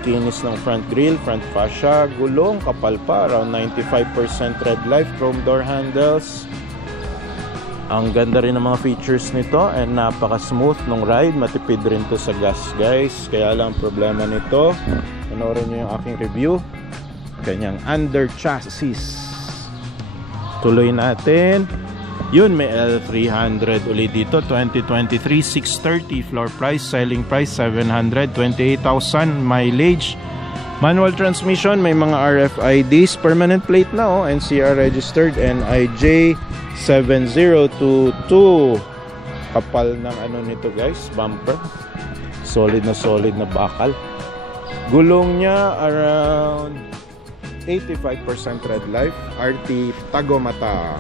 Kinis ng front grille, front fascia, gulong, kapal pa, around 95% red light, chrome door handles. Ang ganda rin ng mga features nito and napaka-smooth nung ride. Matipid rin to sa gas guys. Kaya lang problema nito, panoorin nyo yung aking review, kanyang under chassis. Tuloy natin. Yun, may L300 ulit dito, 2023 630 floor price, selling price 728,000 mileage. Manual transmission, may mga RFIDs, permanent plate na NCR registered, NIJ 7022. Kapal ng nito guys, bumper. Solid na bakal. Gulong niya around 85% red light, RT Tagomata.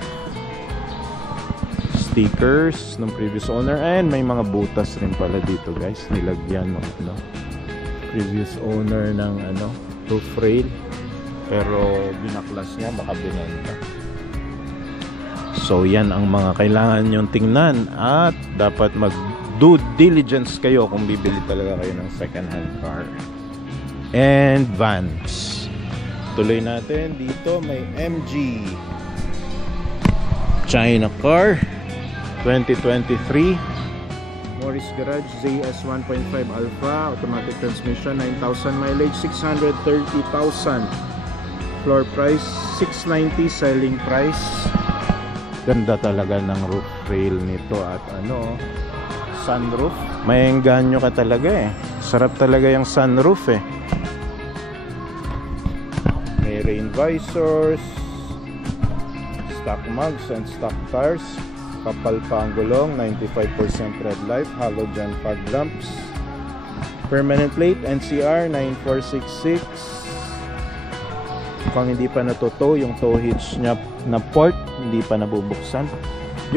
Stickers ng previous owner and may mga butas rin pala dito guys, nilagyan ng previous owner ng roof rail, pero binaklas niya, baka binenta. So yan ang mga kailangan nyong tingnan at dapat mag due diligence kayo kung bibili talaga kayo ng second hand car and vans. Tuloy natin dito, may MG China car 2023 Morris Garage ZS 1.5 Alpha automatic transmission, 9,000 mileage, 630,000 floor price, 690 selling price. Ganda talaga ng roof rail nito at sunroof. Maengganyo ka talaga sarap talaga yung sunroof May rain visors, stock mugs and stock tires. Kapal pa ang gulong, 95% red light, halogen fog lamps. Permanent plate NCR 9466. Kung hindi pa natuto yung tow hitch nya na port, hindi pa nabubuksan.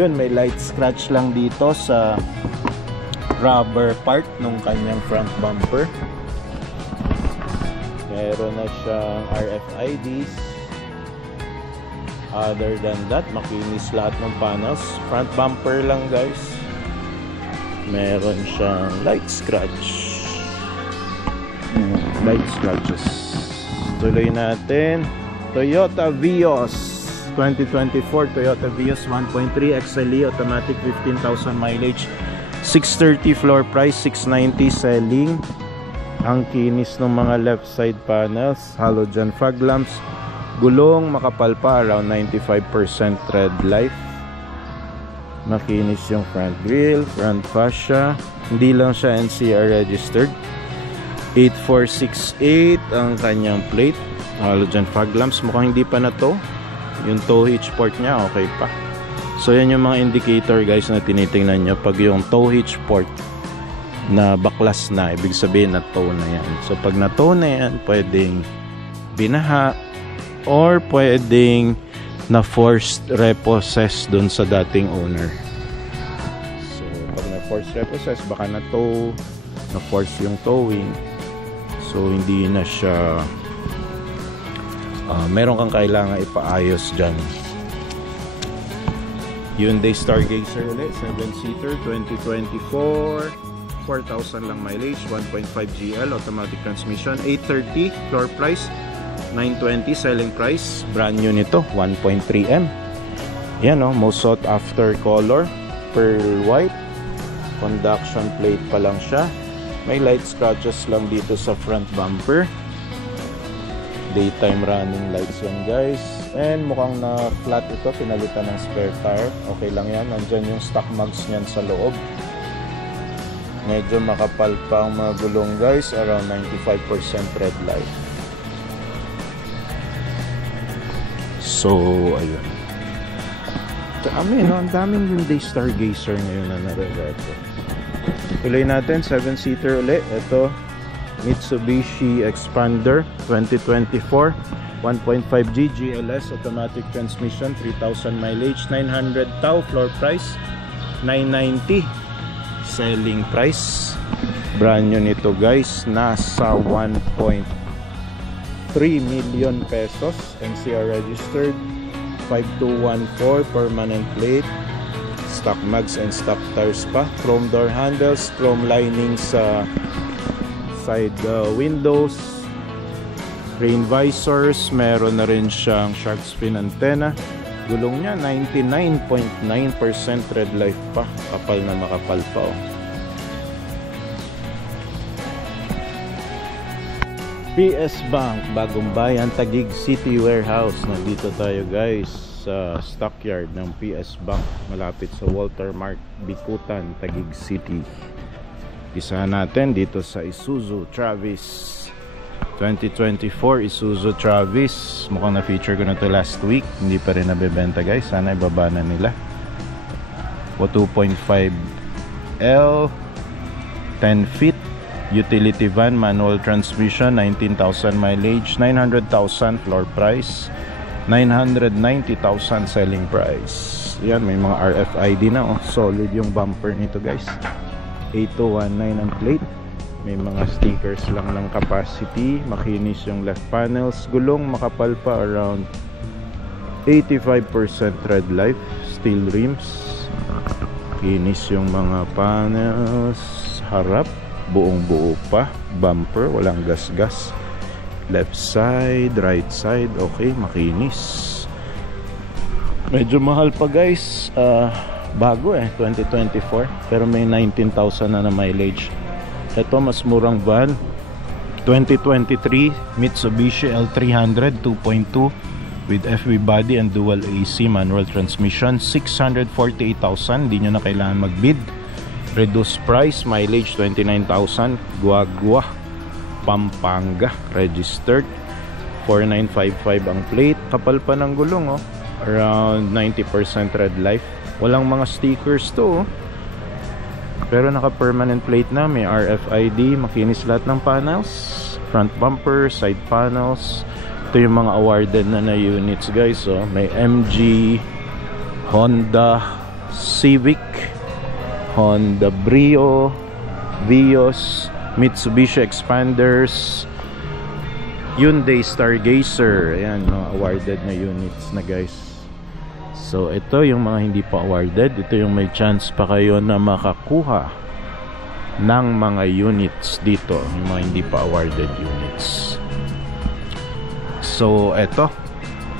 Yun, may light scratch lang dito sa rubber part nung kanyang front bumper. Meron na siyang RFIDs. Other than that, makinis lahat ng panels. Front bumper lang guys. Meron siyang light scratch. Light scratches. Tuloy natin. Toyota Vios 2024 Toyota Vios 1.3 XLE automatic, 15,000 mileage, 630 floor price, 690 selling. Ang kinis ng mga left side panels, halogen fog lamps. Gulong, makapal pa, around 95% red light. Makinis yung front grille, front fascia. Hindi lang siya NCR registered. 8468 ang kanyang plate. Halogen fog lamps, mukhang hindi pa na to. Yung tow hitch port niya, okay pa. So yan yung mga indicator guys na tinitingnan nyo. Pag yung tow hitch port na baklas na, ibig sabihin na tow na yan. So pag na tow na yan, pwedeng binaha, or pwedeng na forced repossess dun sa dating owner. So pag na forced repossess, baka na tow, na force yung towing, so hindi na siya meron kang kailangan ipaayos dyan. Hyundai Stargazer ulit, 7-seater, 2024, 4,000 lang mileage, 1.5 GL, automatic transmission, 830 floor price, 920 selling price. Brand new nito, 1.3M. Yan o, most sought after color, pearl white, conduction plate pa lang siya. May light scratches lang dito sa front bumper, daytime running lights yan guys. And mukhang na flat ito, pinalitan ng spare tire. Okay lang yan, nandyan yung stock mugs nyan sa loob. Medyo makapal pa ang mga gulong guys, around 95% red light. So ayun, dami no, ang daming Hyundai Stargazer ngayon na nare-reto. Tuloy natin, 7-seater ulit. Ito, Mitsubishi Expander 2024, 1.5G GLS, automatic transmission, 3,000 mileage, 900 tau, floor price 990 selling price. Brand new nito guys, nasa 1.3 million pesos. NCR registered, 5214 permanent plate, stock mags and stock tires pa, chrome door handles, chrome lining sa side windows, rain visors, meron na rin siyang shark fin antenna. Gulong niya 99.9% red light pa, kapal na makapal pa oh. PS Bank, Bagong Bayan, Taguig City Warehouse. Nandito tayo guys sa stockyard ng PS Bank, malapit sa Walter Mart, Bikutan, Taguig City. Isa natin dito sa Isuzu Travis 2024 Isuzu Travis. Mukhang na-feature ko na to last week, hindi pa rin nabebenta guys, sana ibaba na nila. 2.5L 10 feet utility van, manual transmission, 19,000 mileage, 900,000 floor price, 990,000 selling price. Yan, may mga RFID na oh. Solid yung bumper nito guys, 8219 ang plate. May mga stickers lang ng capacity, makinis yung left panels, gulong makapal pa, around 85% red light, steel rims, kinis yung mga panels, harap buong buo pa, bumper walang gas-gas, left side, right side, okay, makinis. Medyo mahal pa guys, bago 2024, pero may 19,000 na mileage. Ito mas murang van, 2023 Mitsubishi L300 2.2 with FV body and dual AC manual transmission, 648,000. Hindi nyo na kailangan magbid. Reduced price, mileage 29,000, Guagua, Pampanga registered, 4955 ang plate. Kapal pa ng gulong oh, around 90% red light. Walang mga stickers to oh, pero naka permanent plate na, may RFID, makinis lahat ng panels, front bumper, side panels. Ito yung mga awarded na units guys oh. May MG, Honda Civic, Honda Brio, Vios, Mitsubishi Expanders, Hyundai Stargazer. Ayan, mga awarded na units na guys. So ito yung mga hindi pa awarded. Ito yung may chance pa kayo na makakuha ng mga units dito, yung mga hindi pa awarded units. So ito,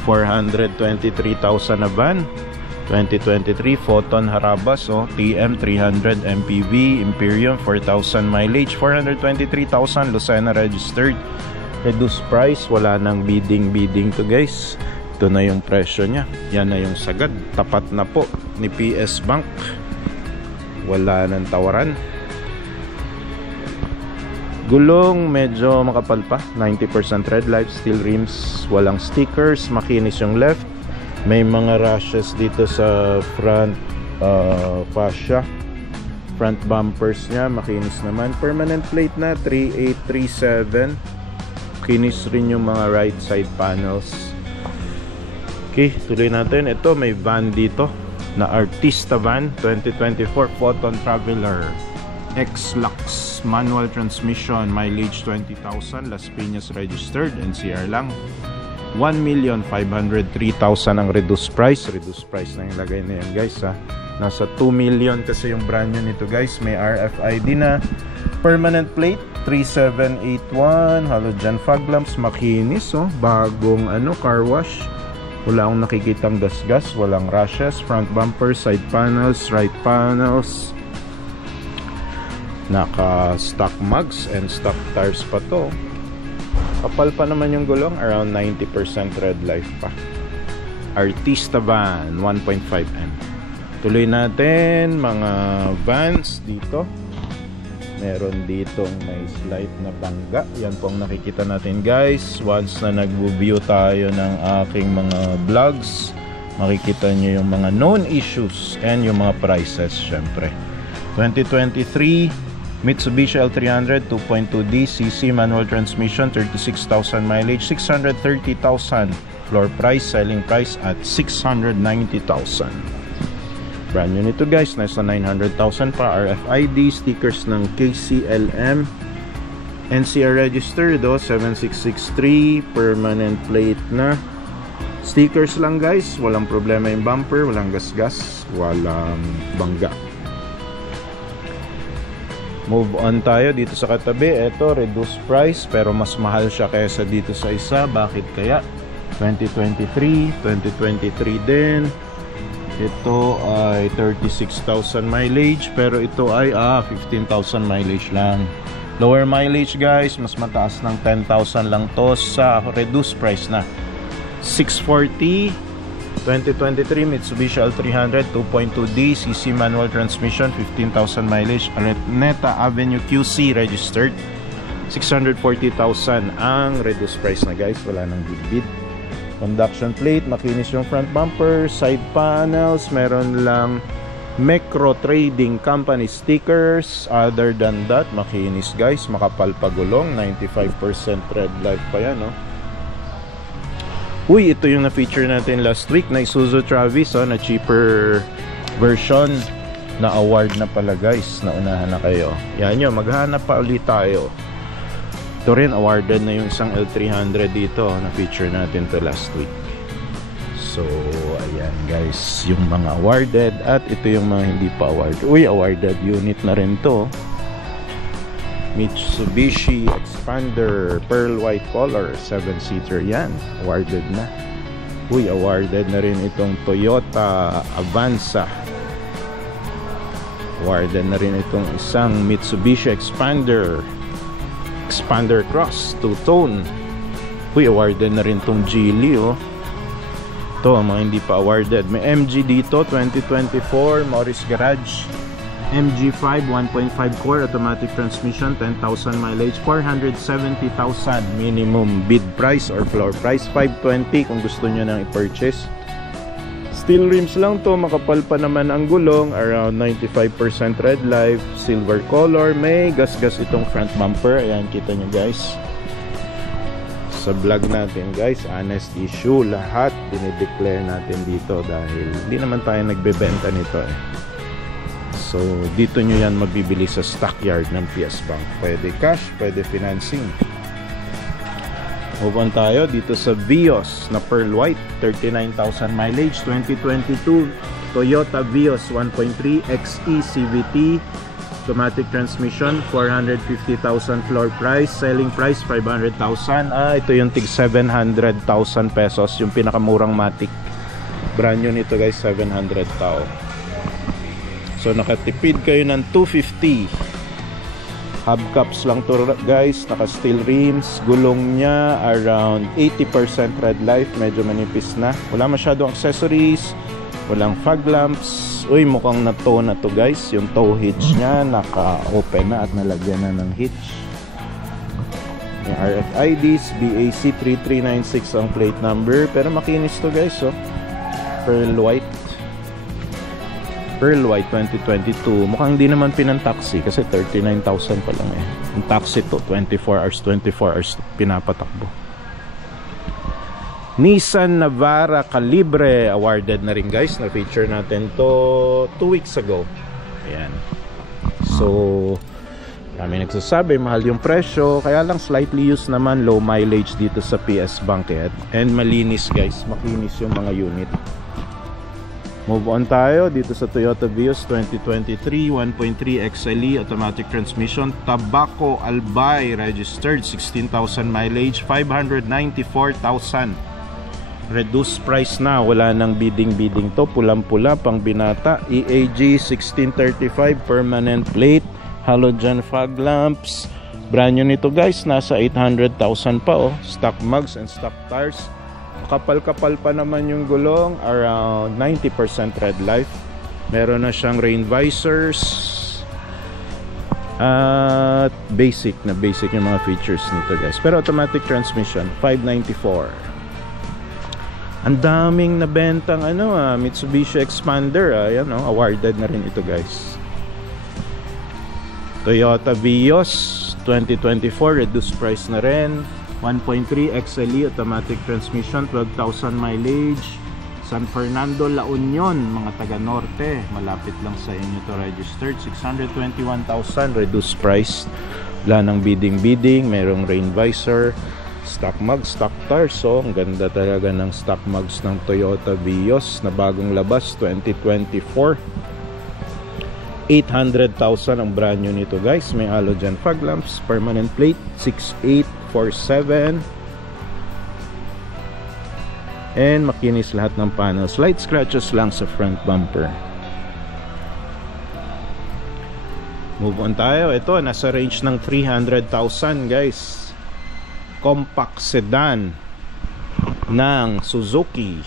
423,000 na van, 2023 Photon Harabas oh, TM 300 MPV Imperium, 4,000 mileage, 423,000, Lucena registered, reduced price, wala nang bidding to guys. Ito na yung presyo niya, yan na yung sagad, tapat na po ni PS Bank, wala nang tawaran. Gulong medyo makapal pa, 90% red light, steel rims, walang stickers, makinis yung left. May mga rashes dito sa front fascia, front bumpers nya makinis naman, permanent plate na 3837. Kinis rin yung mga right side panels, Okay, tuloy natin. Ito, may van dito na Artista van 2024 Photon Traveler X-Lux manual transmission, mileage 20,000, Las Piñas registered, NCR lang. 1,503,000 ang reduced price na yung lagay na yan guys ha. Nasa 2 million kasi yung brand new nito guys. May RFID na, permanent plate 3781, halogen fog lamps, makinis oh, bagong car wash. Wala akong nakikitang gasgas, walang rashes. Front bumper, side panels, right panels. Naka stock mugs and stock tires pa to. Kapal pa naman yung gulong, around 90% red life pa. Artista van 1.5M. Tuloy natin mga vans dito. Meron ditong may slight na bangga. Yan po ang nakikita natin guys. Once na nag-view tayo ng aking mga vlogs, makikita nyo yung mga known issues and yung mga prices syempre. 2023 Mitsubishi L300 2.2D CC manual transmission, 36,000 mileage, 630,000 floor price, selling price at 690,000. Brand new nito guys, nasa 900,000 pa. RFID, stickers ng KCLM, NCR registered 7663, permanent plate na. Stickers lang guys, walang problema yung bumper, walang gasgas, walang bangga. Move on tayo dito sa katabi. Ito, reduced price pero mas mahal siya kaysa dito sa isa. Bakit kaya? 2023 din. Ito ay 36,000 mileage pero ito ay 15,000 mileage lang. Lower mileage guys, mas mataas ng 10,000 lang to sa reduced price na. 640 2023 Mitsubishi L300 2.2D CC manual transmission, 15,000 mileage, Araneta Avenue QC registered. 640,000 ang reduced price na guys, wala nang bid. Conduction plate, makinis yung front bumper, side panels, meron lang Mecro Trading Company stickers. Other than that, makinis guys, makapal pa gulong, 95% red life pa yan no? Uy, ito yung na-feature natin last week na Isuzu Travis na cheaper version na award na pala guys, naunahan na kayo. Yan yun, maghanap pa ulit tayo. Ito rin, awarded na yung isang L300 dito na feature natin to last week. So, ayan guys, yung mga awarded at ito yung mga hindi pa awarded. Uy, awarded unit na rin to. Mitsubishi Expander Pearl White Color 7-seater yan, awarded na. Uy, awarded na rin itong Toyota Avanza. Awarded na rin itong isang Mitsubishi Expander Cross 2-tone. Uy, awarded na rin itong Geely oh. Ito, mga hindi pa awarded. May MG dito, 2024 Morris Garage MG5 1.5 core automatic transmission, 10,000 mileage, 470,000 minimum bid price or floor price, 520 kung gusto nyo nang i-purchase. Steel rims lang to, makapal pa naman ang gulong, around 95% red life, silver color, may gas-gas itong front bumper. Ayan, kita nyo guys sa vlog natin guys, honest issue, lahat dinideclare natin dito dahil hindi naman tayo nagbebenta nito eh. So dito nyo yan mabibili sa stockyard ng PS Bank. Pwede cash, pwede financing. Move on tayo dito sa Vios na Pearl White, 39,000 mileage, 2022 Toyota Vios 1.3 XE CVT automatic transmission, 450,000 floor price, selling price 500,000. Ito yung tig 700,000 pesos, yung pinakamurang matic. Brand new nito guys, 700,000. So nakatipid kayo ng 250. Hubcaps lang to guys, naka steel rims, gulong niya around 80% red life, medyo manipis na, wala masyadong accessories, walang fog lamps. Uy, mukhang na-tow na to guys, yung tow hitch niya naka-open na at nalagyan na ng hitch. May RFIDs, BAC 3396 ang plate number, pero makinis to guys oh. Pearl White 2022. Mukhang hindi naman pinang-taxi kasi 39,000 pa lang eh. Yung taxi to 24 hours pinapatakbo. Nissan Navara Calibre, awarded na rin guys. Na-feature natin to 2 weeks ago. Ayan. So, kami nagsasabi, mahal yung presyo. Kaya lang slightly used naman, low mileage dito sa PS Bank. And malinis guys, makinis yung mga unit. Move on tayo dito sa Toyota Vios 2023 1.3 XLE automatic transmission, Tabaco Albay, registered, 16,000 mileage, 594,000. Reduced price na, wala nang bidding to, pulang-pula, pang binata. EAG 1635, permanent plate, halogen fog lamps. Brand new nito guys, nasa 800,000 pa oh. Stock mugs and stock tires. Kapal-kapal pa naman yung gulong, around 90% red life. Meron na siyang rain visors. At basic yung mga features nito guys. Pero automatic transmission, 594. Ang daming nabentang Mitsubishi Expander, ayan awarded na rin ito guys. Toyota Vios 2024, reduced price na rin. 1.3 XLE automatic transmission, 12,000 mileage, San Fernando, La Union, mga taga norte, malapit lang sa inyo to, registered, 621,000, reduced price, wala nang bidding, merong rain visor, stock mugs, stock tires. So ang ganda talaga ng stock mugs ng Toyota Vios na bagong labas 2024. 800,000 ang brand new nito guys. May halogen fog lamps, permanent plate, 6847, and makinis lahat ng panels. Light scratches lang sa front bumper. Move on tayo. Ito nasa range ng 300,000 guys. Compact sedan ng Suzuki,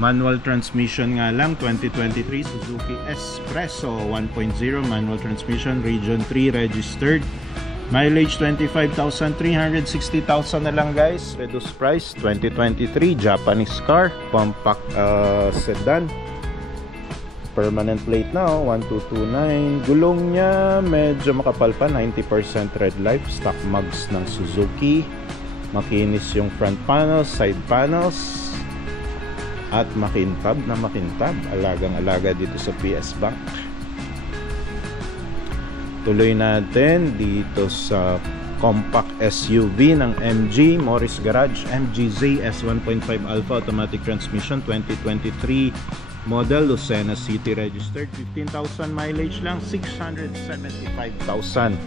manual transmission nga lang, 2023 Suzuki Espresso 1.0 manual transmission, region 3 registered, mileage 25,000, 360,000 na lang guys, reduced price, 2023 Japanese car, compact sedan, permanent plate na 1229. Gulong niya medyo makapal pa, 90% red life, stock mugs ng Suzuki, makinis yung front panels, side panels, at makintab, alagang-alaga dito sa PS Bank. Tuloy natin dito sa compact SUV ng MG Morris Garage, MG ZS 1.5 Alpha automatic transmission, 2023 model, Lucena City registered, 15,000 mileage lang, 675,000.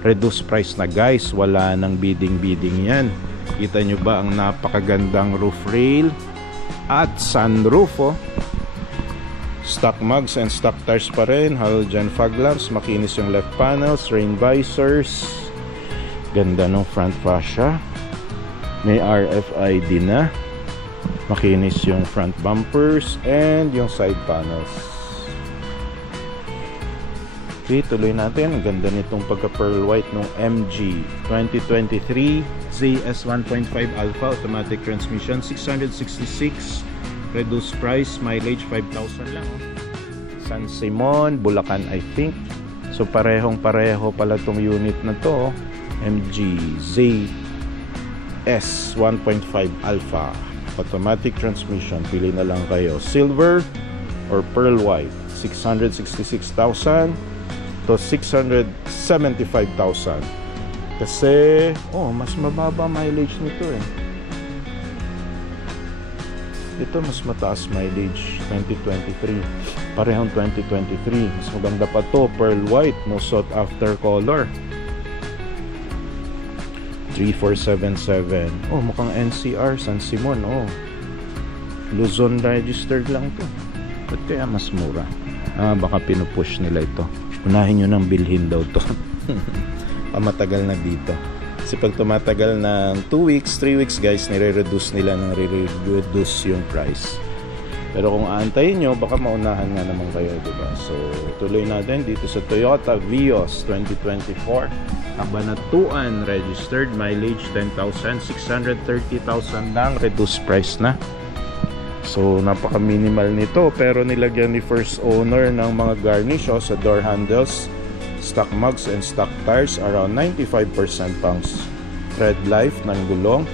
Reduced price na guys, wala nang bidding yan. Kita nyo ba ang napakagandang roof rail at sunroof stock mugs and stock tires pa rin, halogen fog lamps, makinis yung left panels, rain visors, ganda ng front fascia, may RFID na, makinis yung front bumpers and yung side panels. Okay, tuloy natin. Ang ganda nitong pagka pearl white ng MG 2023 ZS 1.5 Alpha automatic transmission, 666, reduced price, mileage 5,000 lang San Simon, Bulacan I think. So parehong-pareho pala tong unit na to, MG ZS 1.5 Alpha automatic transmission. Pili na lang kayo, silver or pearl white, 666,000 to 675,000. Kasi mas mababa mileage nito ito mas mataas mileage, 2023, parehong 2023. Mas maganda pa to, pearl white, most sought after color, 3477. Mukhang NCR San Simon. Luzon registered lang to. Ba't kaya mas mura? Baka pinupush nila ito. Unahin nyo nang bilhin daw to. Matagal na dito. Kasi pag tumatagal ng 2 weeks, 3 weeks guys, nire-reduce nila ng nire-reduce yung price. Pero kung aantayin nyo, baka maunahan nga naman kayo, diba? So tuloy natin dito sa Toyota Vios 2024 Kabanatuan, registered, mileage 10,000, 630,000 lang, reduced price na. So napaka minimal nito, pero nilagyan ni first owner ng mga garnish sa door handles, stock mugs and stock tires, around 95% pang red life ng gulong.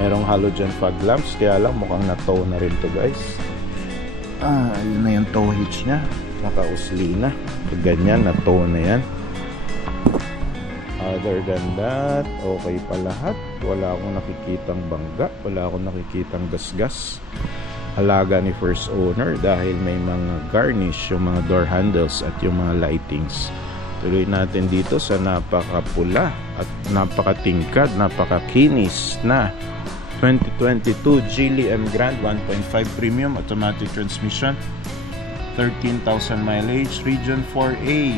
Merong halogen fog lamps, kaya lang mukhang na-tow na rin to guys. Yun na yung tow hitch nya, nakausli na. Ganyan, na-tow na yan. Other than that, okay pa lahat. Wala akong nakikitang bangga, wala akong nakikitang gasgas. Alaga ni first owner dahil may mga garnish yung mga door handles at yung mga lightings. Tuloy natin dito sa napakapula at napakatingkad, napakakinis na 2022 Geely M Grand 1.5 Premium Automatic Transmission, 13,000 mileage, Region 4A,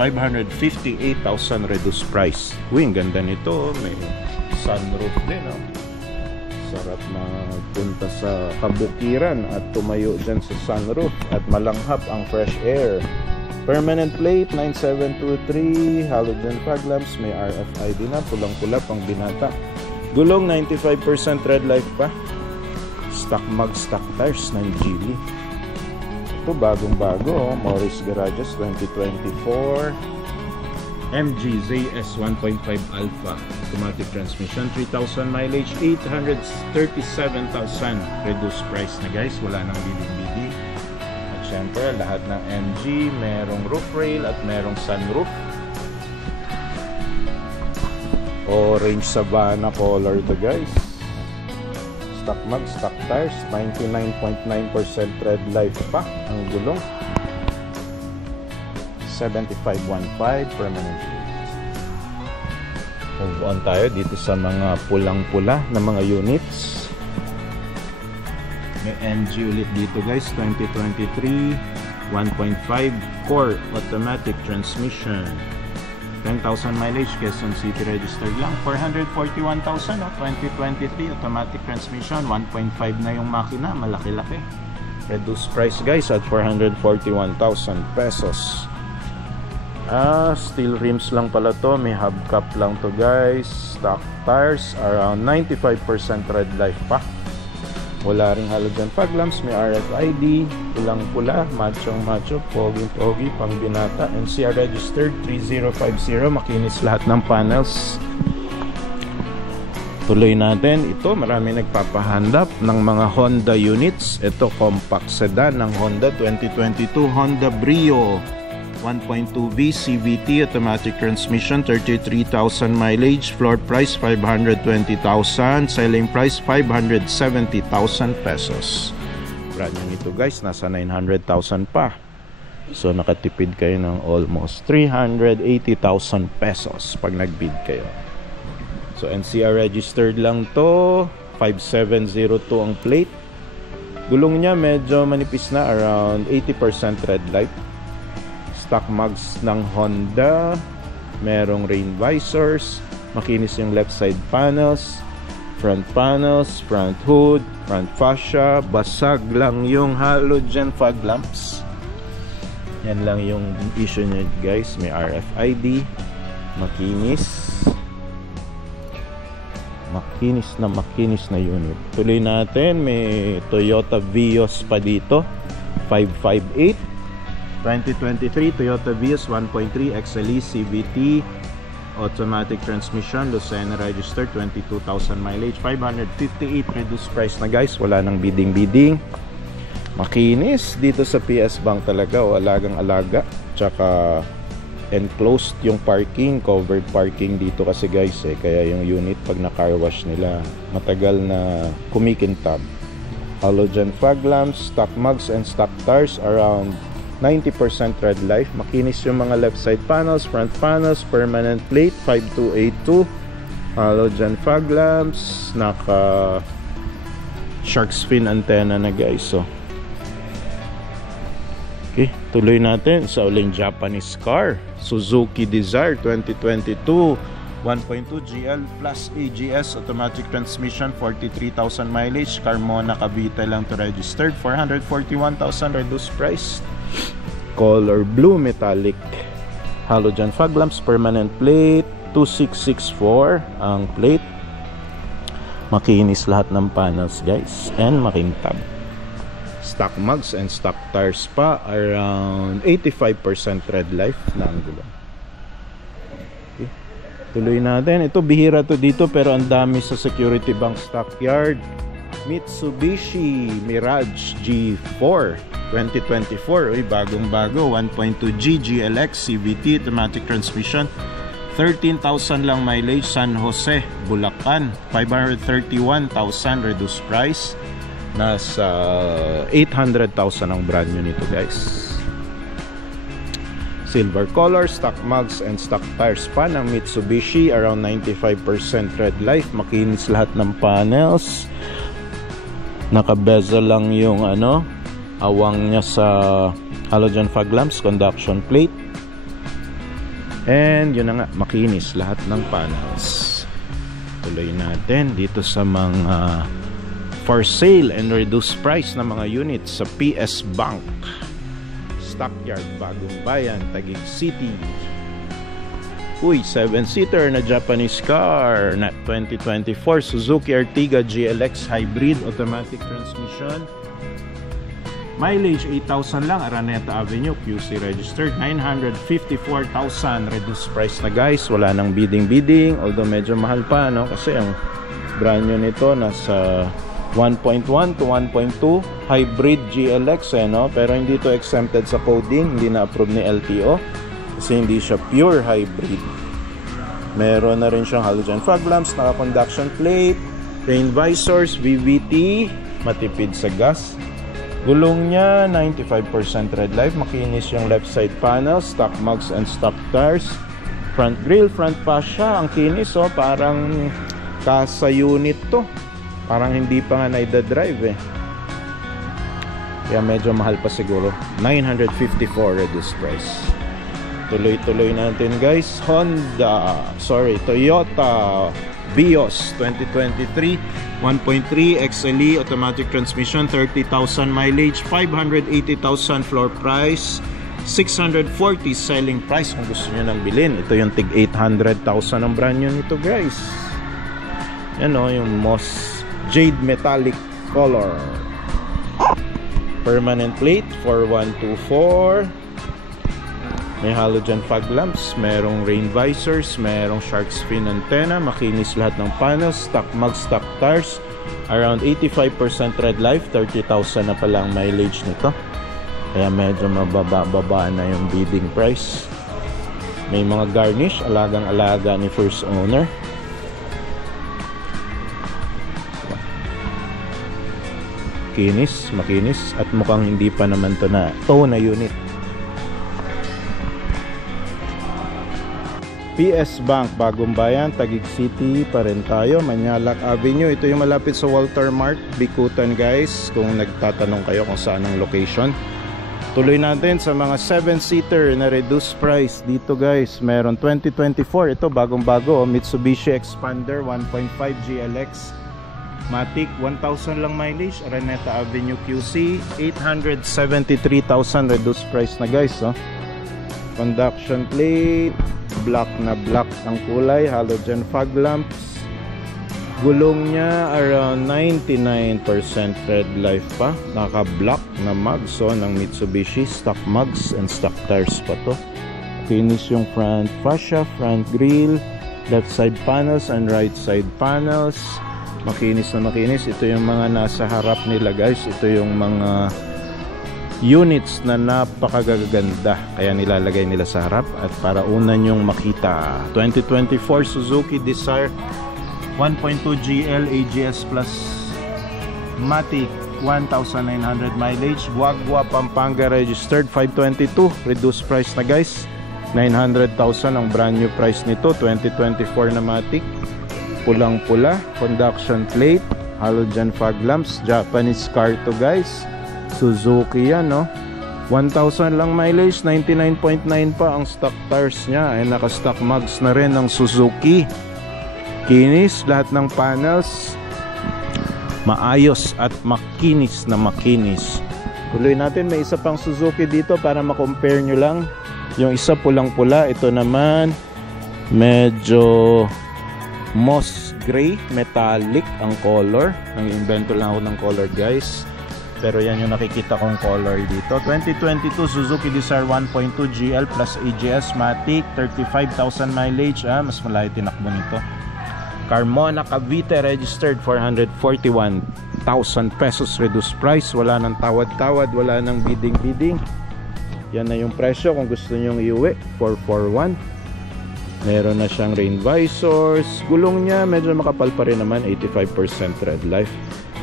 558,000 reduced price. Uy, ang ganda nito, may sunroof din, oh. Sarap magpunta sa kabukiran at tumayo dyan sa sunroof at malanghap ang fresh air. Permanent plate 9723, halogen fog lamps, may RFID na, pulang-pula pang binata. Gulong 95% red light pa. Stock mag, stock tires ng Geely. Ito bagong-bago, oh. Morris Garages 2024 MG ZS 1.5 Alpha automatic transmission, 3,000 mileage, 837,000 reduced price na guys, wala nang bidding-bidding. At syempre lahat ng MG merong roof rail at merong sunroof. Orange Savannah color to guys. Stock mag, stock tires, 99.9% red light pa ang gulong. 7515 permanent. Move on tayo dito sa mga pulang-pula na mga units. May MG ulit dito guys, 2023 1.5 core automatic transmission, 10,000 mileage, Quezon City registered lang, 441,000 2023 automatic transmission, 1.5 na yung makina, malaki-laki. Reduced price guys at 441,000 pesos. Steel rims lang pala to, may hubcap lang to guys. Stock tires, around 95% red light pa. Wala ring halogen fog lamps, may RFID, pulang-pula, machong-macho, pogi-pogi, pang binata, NCR registered 3050, makinis lahat ng panels. Tuloy natin, ito marami nagpapahandap ng mga Honda units. Ito compact sedan ng Honda 2022 Honda Brio 1.2V CVT automatic transmission, 33,000 mileage, floor price 520,000, selling price 570,000 pesos. Brand new nito guys, nasa 900,000 pa. So nakatipid kayo ng almost 380,000 pesos pag nagbid kayo. So NCR registered lang to, 5702 ang plate. Gulong niya medyo manipis na, around 80% red light. Stock mags ng Honda, merong rain visors, makinis yung left side panels, front hood, front fascia, basag lang yung halogen fog lamps. Yan lang yung issue niya guys, may RFID, makinis na unit. Tuloy natin, may Toyota Vios pa dito, 558 2023 Toyota Vios 1.3 XLE CVT automatic transmission, Lucena registered, 22,000 mileage, 558 reduced price na guys, wala nang bidding. Makinis dito sa PS Bank talaga, alagang alaga. Tsaka enclosed yung parking, covered parking dito kasi guys kaya yung unit pag na car wash nila matagal na kumikintab. Halogen fog lamps, stock mugs and stock tires, around 90% red light. Makinis yung mga left side panels, front panels, permanent plate 5282, halogen fog lamps, naka shark's fin antenna na guys. So okay, tuloy natin sa uling Japanese car, Suzuki Dzire 2022 1.2 GL plus AGS automatic transmission, 43,000 mileage, Carmona Cavite lang to registered, 441,000 reduced price. Color blue metallic, halogen fog lamps, permanent plate 2664 ang plate. Makinis lahat ng panels guys and makintab. Stock mugs and stock tires pa, around 85% red life na ang gulong. Okay. Tuloy natin. Ito bihira to dito pero ang dami sa Security Bank Stockyard. Mitsubishi Mirage G4 2024. Uy, bagong-bago. 1.2G GLX CVT automatic transmission. 13,000 lang mileage. San Jose, Bulacan. 531,000 reduced price. Nasa 800,000 ang brand new nito, guys. Silver color, stock mugs and stock tires pa ng Mitsubishi. Around 95% red life. Makinis lahat ng panels. Naka-bezel lang yung awang niya sa halogen fog lamps, conduction plate. And yun na nga, makinis lahat ng panels. Tuloy natin dito sa mga for sale and reduced price na mga units sa PS Bank Stockyard, Bagong Bayan, Taguig City. Uy, 7-seater na Japanese car na 2024 Suzuki Ertiga GLX Hybrid automatic transmission. Mileage 8,000 lang, Araneta Avenue, QC registered. 954,000 reduced price na, guys. Wala nang bidding, although medyo mahal pa, no? Kasi ang brand new nito nasa 1.1 to 1.2 hybrid GLX, no? Pero hindi to exempted sa coding, hindi na approve ni LTO kasi hindi siya pure hybrid. Meron na rin siyang halogen fog lamps, naka-conduction plate, rain visors, VVT, matipid sa gas. Gulong niya 95% red life, makinis yung left side panel, stock mugs and stock tires. Front grille, front fascia, ang kinis, parang kasa unit to. Parang hindi pa nga naida-drive, Kaya medyo mahal pa siguro. 954 reduced price. Tuloy-tuloy natin, guys. Toyota Vios 2023 1.3 XLE automatic transmission, 30,000 mileage, 580,000 floor price, 640 selling price kung gusto nyo nang bilhin. Ito yung tig 800,000 ang brand new nito, guys. Yan yung moss jade metallic color. Permanent plate 4124. May halogen fog lamps, merong rain visors, merong shark fin antenna, makinis lahat ng panels, stock mugs, stock tires. Around 85% red life, 30,000 na pala ang mileage nito. Kaya medyo mababa na yung bidding price. May mga garnish, alagang-alaga ni first owner. Makinis at mukhang hindi pa naman to na unit. PS Bank, Bagong Bayan, Taguig City pa rin tayo, Manyalak Avenue. Ito yung malapit sa Walter Mart, Bikutan, guys, kung nagtatanong kayo kung saan ang location. Tuloy natin sa mga 7-seater na reduced price dito, guys. Meron 2024, ito bagong-bago, Mitsubishi Expander 1.5 GLX Matic, 1,000 lang mileage, Araneta Avenue QC, 873,000 reduced price na, guys. Conduction plate, black na black ang kulay, halogen fog lamps. Gulong niya around 99% red life pa, naka-black na mugs ng Mitsubishi, stock mugs and stock tires pa to. Finish yung front fascia, front grille, left side panels and right side panels. Makinis na makinis. Ito yung mga nasa harap nila, guys. Ito yung mga units na napakagaganda, kaya nilalagay nila sa harap at para una nyong makita. 2024 Suzuki Desire 1.2 GL AGS Plus Matic, 1,900 mileage, Guagua, Pampanga registered, 522 reduced price na, guys. 900,000 ang brand new price nito. 2024 na Matic, pulang pula, conduction plate, halogen fog lamps, Japanese car to, guys. Suzuki yan, 1,000 lang mileage, 99.9 pa ang stock tires niya, ay naka-stock mugs na rin ng Suzuki. Kinis lahat ng panels, maayos at makinis na makinis. Tuloy natin, may isa pang Suzuki dito para ma-compare nyo lang. Yung isa pulang-pula, ito naman medyo moss gray, metallic ang color. Nang invento lang ako ng color, guys. pero yan yung nakikita kong color dito. 2022 Suzuki Dzire 1.2 GL plus AGS Matic, 35,000 mileage. Mas malayo tinakbo nito. Carmona Cavite, registered 441,000 pesos, reduced price. Wala nang tawad-tawad, wala nang bidding-bidding. Yan na yung presyo kung gusto nyong iuwi. 441. Meron na siyang rain visors. Gulong niya medyo makapal pa rin naman, 85% red life.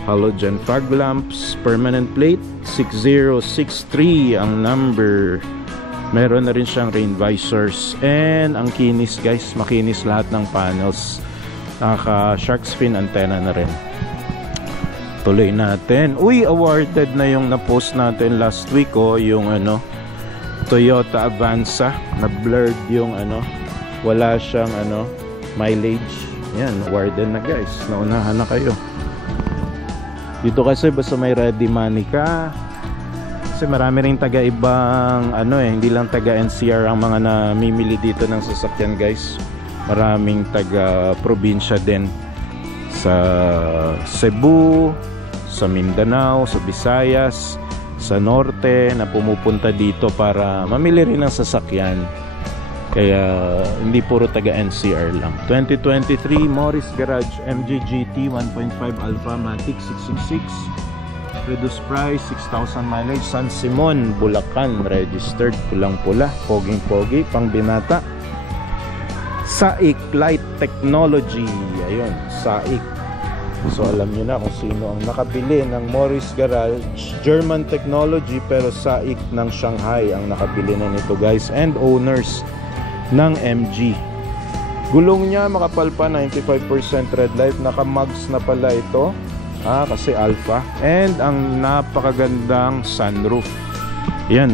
Halogen fog lamps, permanent plate 6063 ang number. Meron na rin siyang rain visors, and ang kinis guys, makinis lahat ng panels. Naka shark fin antenna na rin. Tuloy natin. Uy, awarded na yung na-post natin last week, yung Toyota Avanza. Na blurred yung wala siyang mileage. Yan, awarded na guys. Naunahan na kayo. Dito kasi basta may ready money ka, kasi marami ring taga-ibang hindi lang taga-NCR ang mga namimili dito ng sasakyan guys. Maraming taga-probinsya din sa Cebu, sa Mindanao, sa Visayas, sa Norte na pumupunta dito para mamili rin ng sasakyan. Kaya hindi puro taga NCR lang. 2023 Morris Garage MG GT 1.5 Alpha Matic 666, reduced price, 6,000 mileage, San Simon, Bulacan, registered, pulang-pula, poging-pogi, pang binata. SAIC Light Technology, ayun, SAIC. So alam nyo na kung sino ang nakabili ng Morris Garage. German technology pero SAIC ng Shanghai ang nakabili na nito guys, and owners ng MG. Gulong niya makapal pa, 95% red light. Naka-mugs na pala ito kasi Alpha, and ang napakagandang sunroof. Yan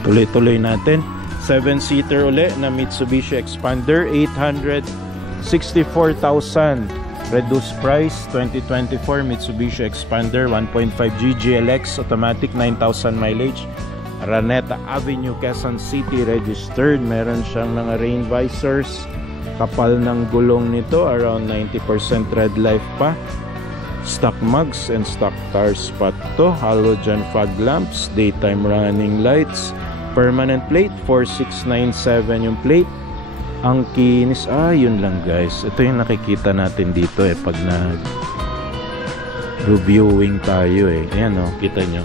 tuloy-tuloy natin. 7-seater uli na Mitsubishi Expander, 864,000, reduced price. 2024 Mitsubishi Expander 1.5G GLX automatic, 9,000 mileage. Araneta Avenue, Quezon City, registered. Meron siyang mga rain visors. Kapal ng gulong nito, around 90% red life pa. Stock mugs and stock tires pa to. Halogen fog lamps, daytime running lights, permanent plate 4697 yung plate. Ang kinis, yun lang guys. Ito yung nakikita natin dito pag nag-reviewing tayo Ayan kita nyo.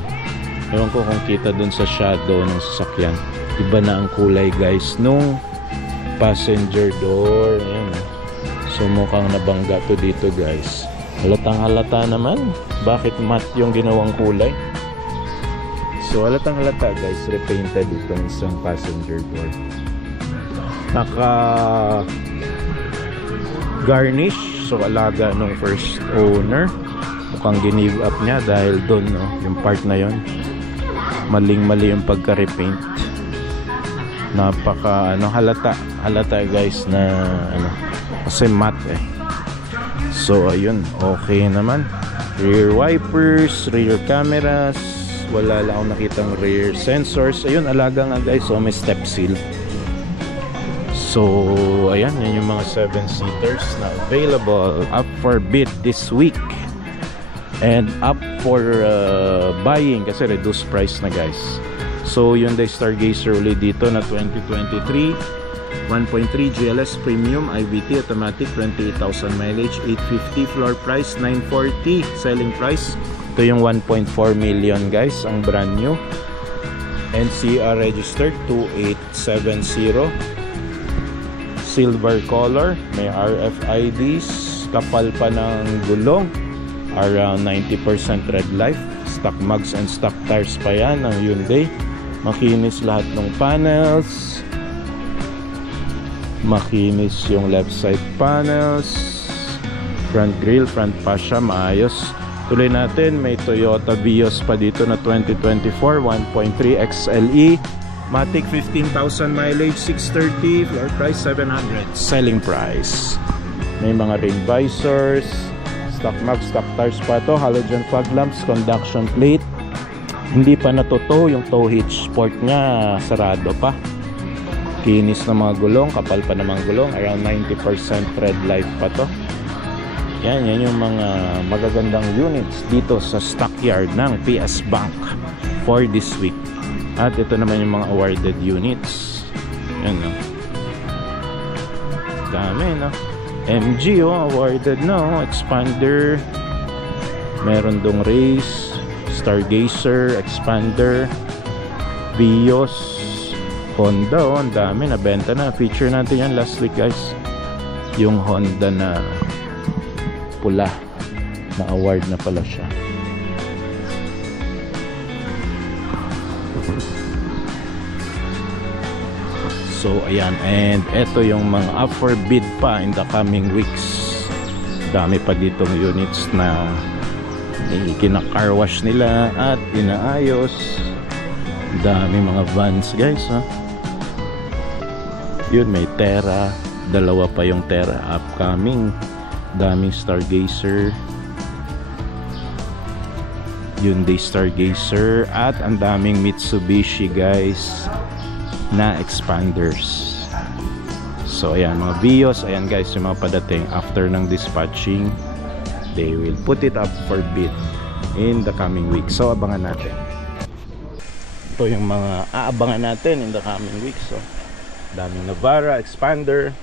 Ewan ko kung kita dun sa shadow ng sasakyan. Iba na ang kulay guys nung passenger door. Ayan. So mukhang nabangga to dito guys. Halatang halata naman. Bakit matte yung ginawang kulay? So halatang halata guys. Repainted itong isang passenger door. Naka garnish. So alaga nung first owner. Mukhang ginive up niya dahil dun yung part na yon. Maling-mali yung pagka-repaint. Napaka halata guys na kasi matte So ayun, okay naman. Rear wipers, rear cameras, wala lang akong nakitang rear sensors. Ayun, alaga nga guys. So may step seal. So ayan, yan yung mga 7-seaters na available, up for bid this week. And up for buying kasi reduced price na guys. So Hyundai Stargazer ulit dito na 2023 1.3 GLS Premium IVT automatic, 28,000 mileage, 850 floor price, 940 selling price. Ito yung 1.4 million guys, ang brand new. NCR registered 2870, silver color, may RFIDs, kapal pa ng gulong, around 90% red life, stock mugs and stock tires pa yan ng Hyundai. Makinis lahat ng panels, makinis yung left side panels, front grille, front fascia maayos. Tuloy natin, may Toyota Vios pa dito na 2024 1.3 XLE Matic, 15,000 mileage, 630 floor price, 700 selling price. May mga rain visors, stock mugs, stock tires pa to, halogen fog lamps, conduction plate. Hindi pa natuto yung tow hitch port nya, sarado pa. Kinis na mga gulong, kapal pa na mga gulong, around 90% red light pa to. Yan yung mga magagandang units dito sa stockyard ng PS Bank for this week. At ito naman yung mga awarded units. Yan, no? Dami, no? MG, awarded, no? Expander. Meron dong Race, Stargazer, Expander, Vios, Honda, ang dami, nabenta na. Feature natin yan last week, guys. Yung Honda na pula, na award na pala siya. So ayan, and eto yung mga up for bid pa in the coming weeks. Dami pa ditong units na kina-car wash nila at inaayos. Dami mga vans, guys, ha? Yun, may Terra, dalawa pa yung Terra upcoming. Daming Stargazer, Hyundai Stargazer, at ang daming Mitsubishi, guys, na expanders. So ayan, mga Vios, ayan guys, yung mga padating after ng dispatching, they will put it up for bid in the coming week. So abangan natin. Ito yung mga aabangan natin in the coming week. So daming Navara, Expander,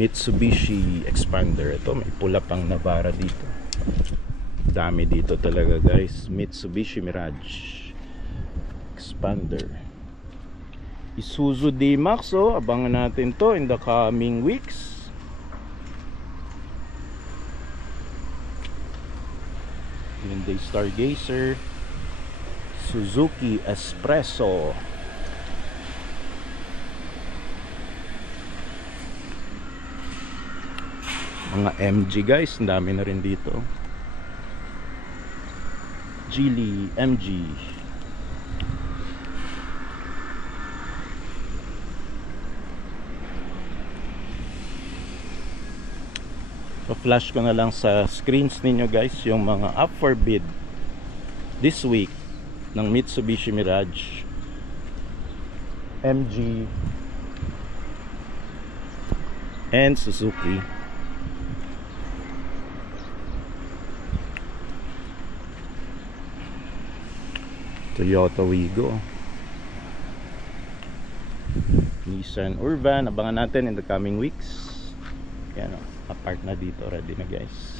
Mitsubishi Expander. Ito, may pula pang Navara dito. Dami dito talaga, guys. Mitsubishi Mirage Expander. Isuzu D-Max, abangan natin to in the coming weeks. Hyundai Stargazer, Suzuki Espresso, mga MG, guys, ang dami na rin dito. Geely MG, flash ko na lang sa screens ninyo, guys, yung mga up for bid this week ng Mitsubishi Mirage, MG, and Suzuki. Toyota Wigo, Nissan Urban, abangan natin in the coming weeks. Yan, apart na dito, ready na, guys.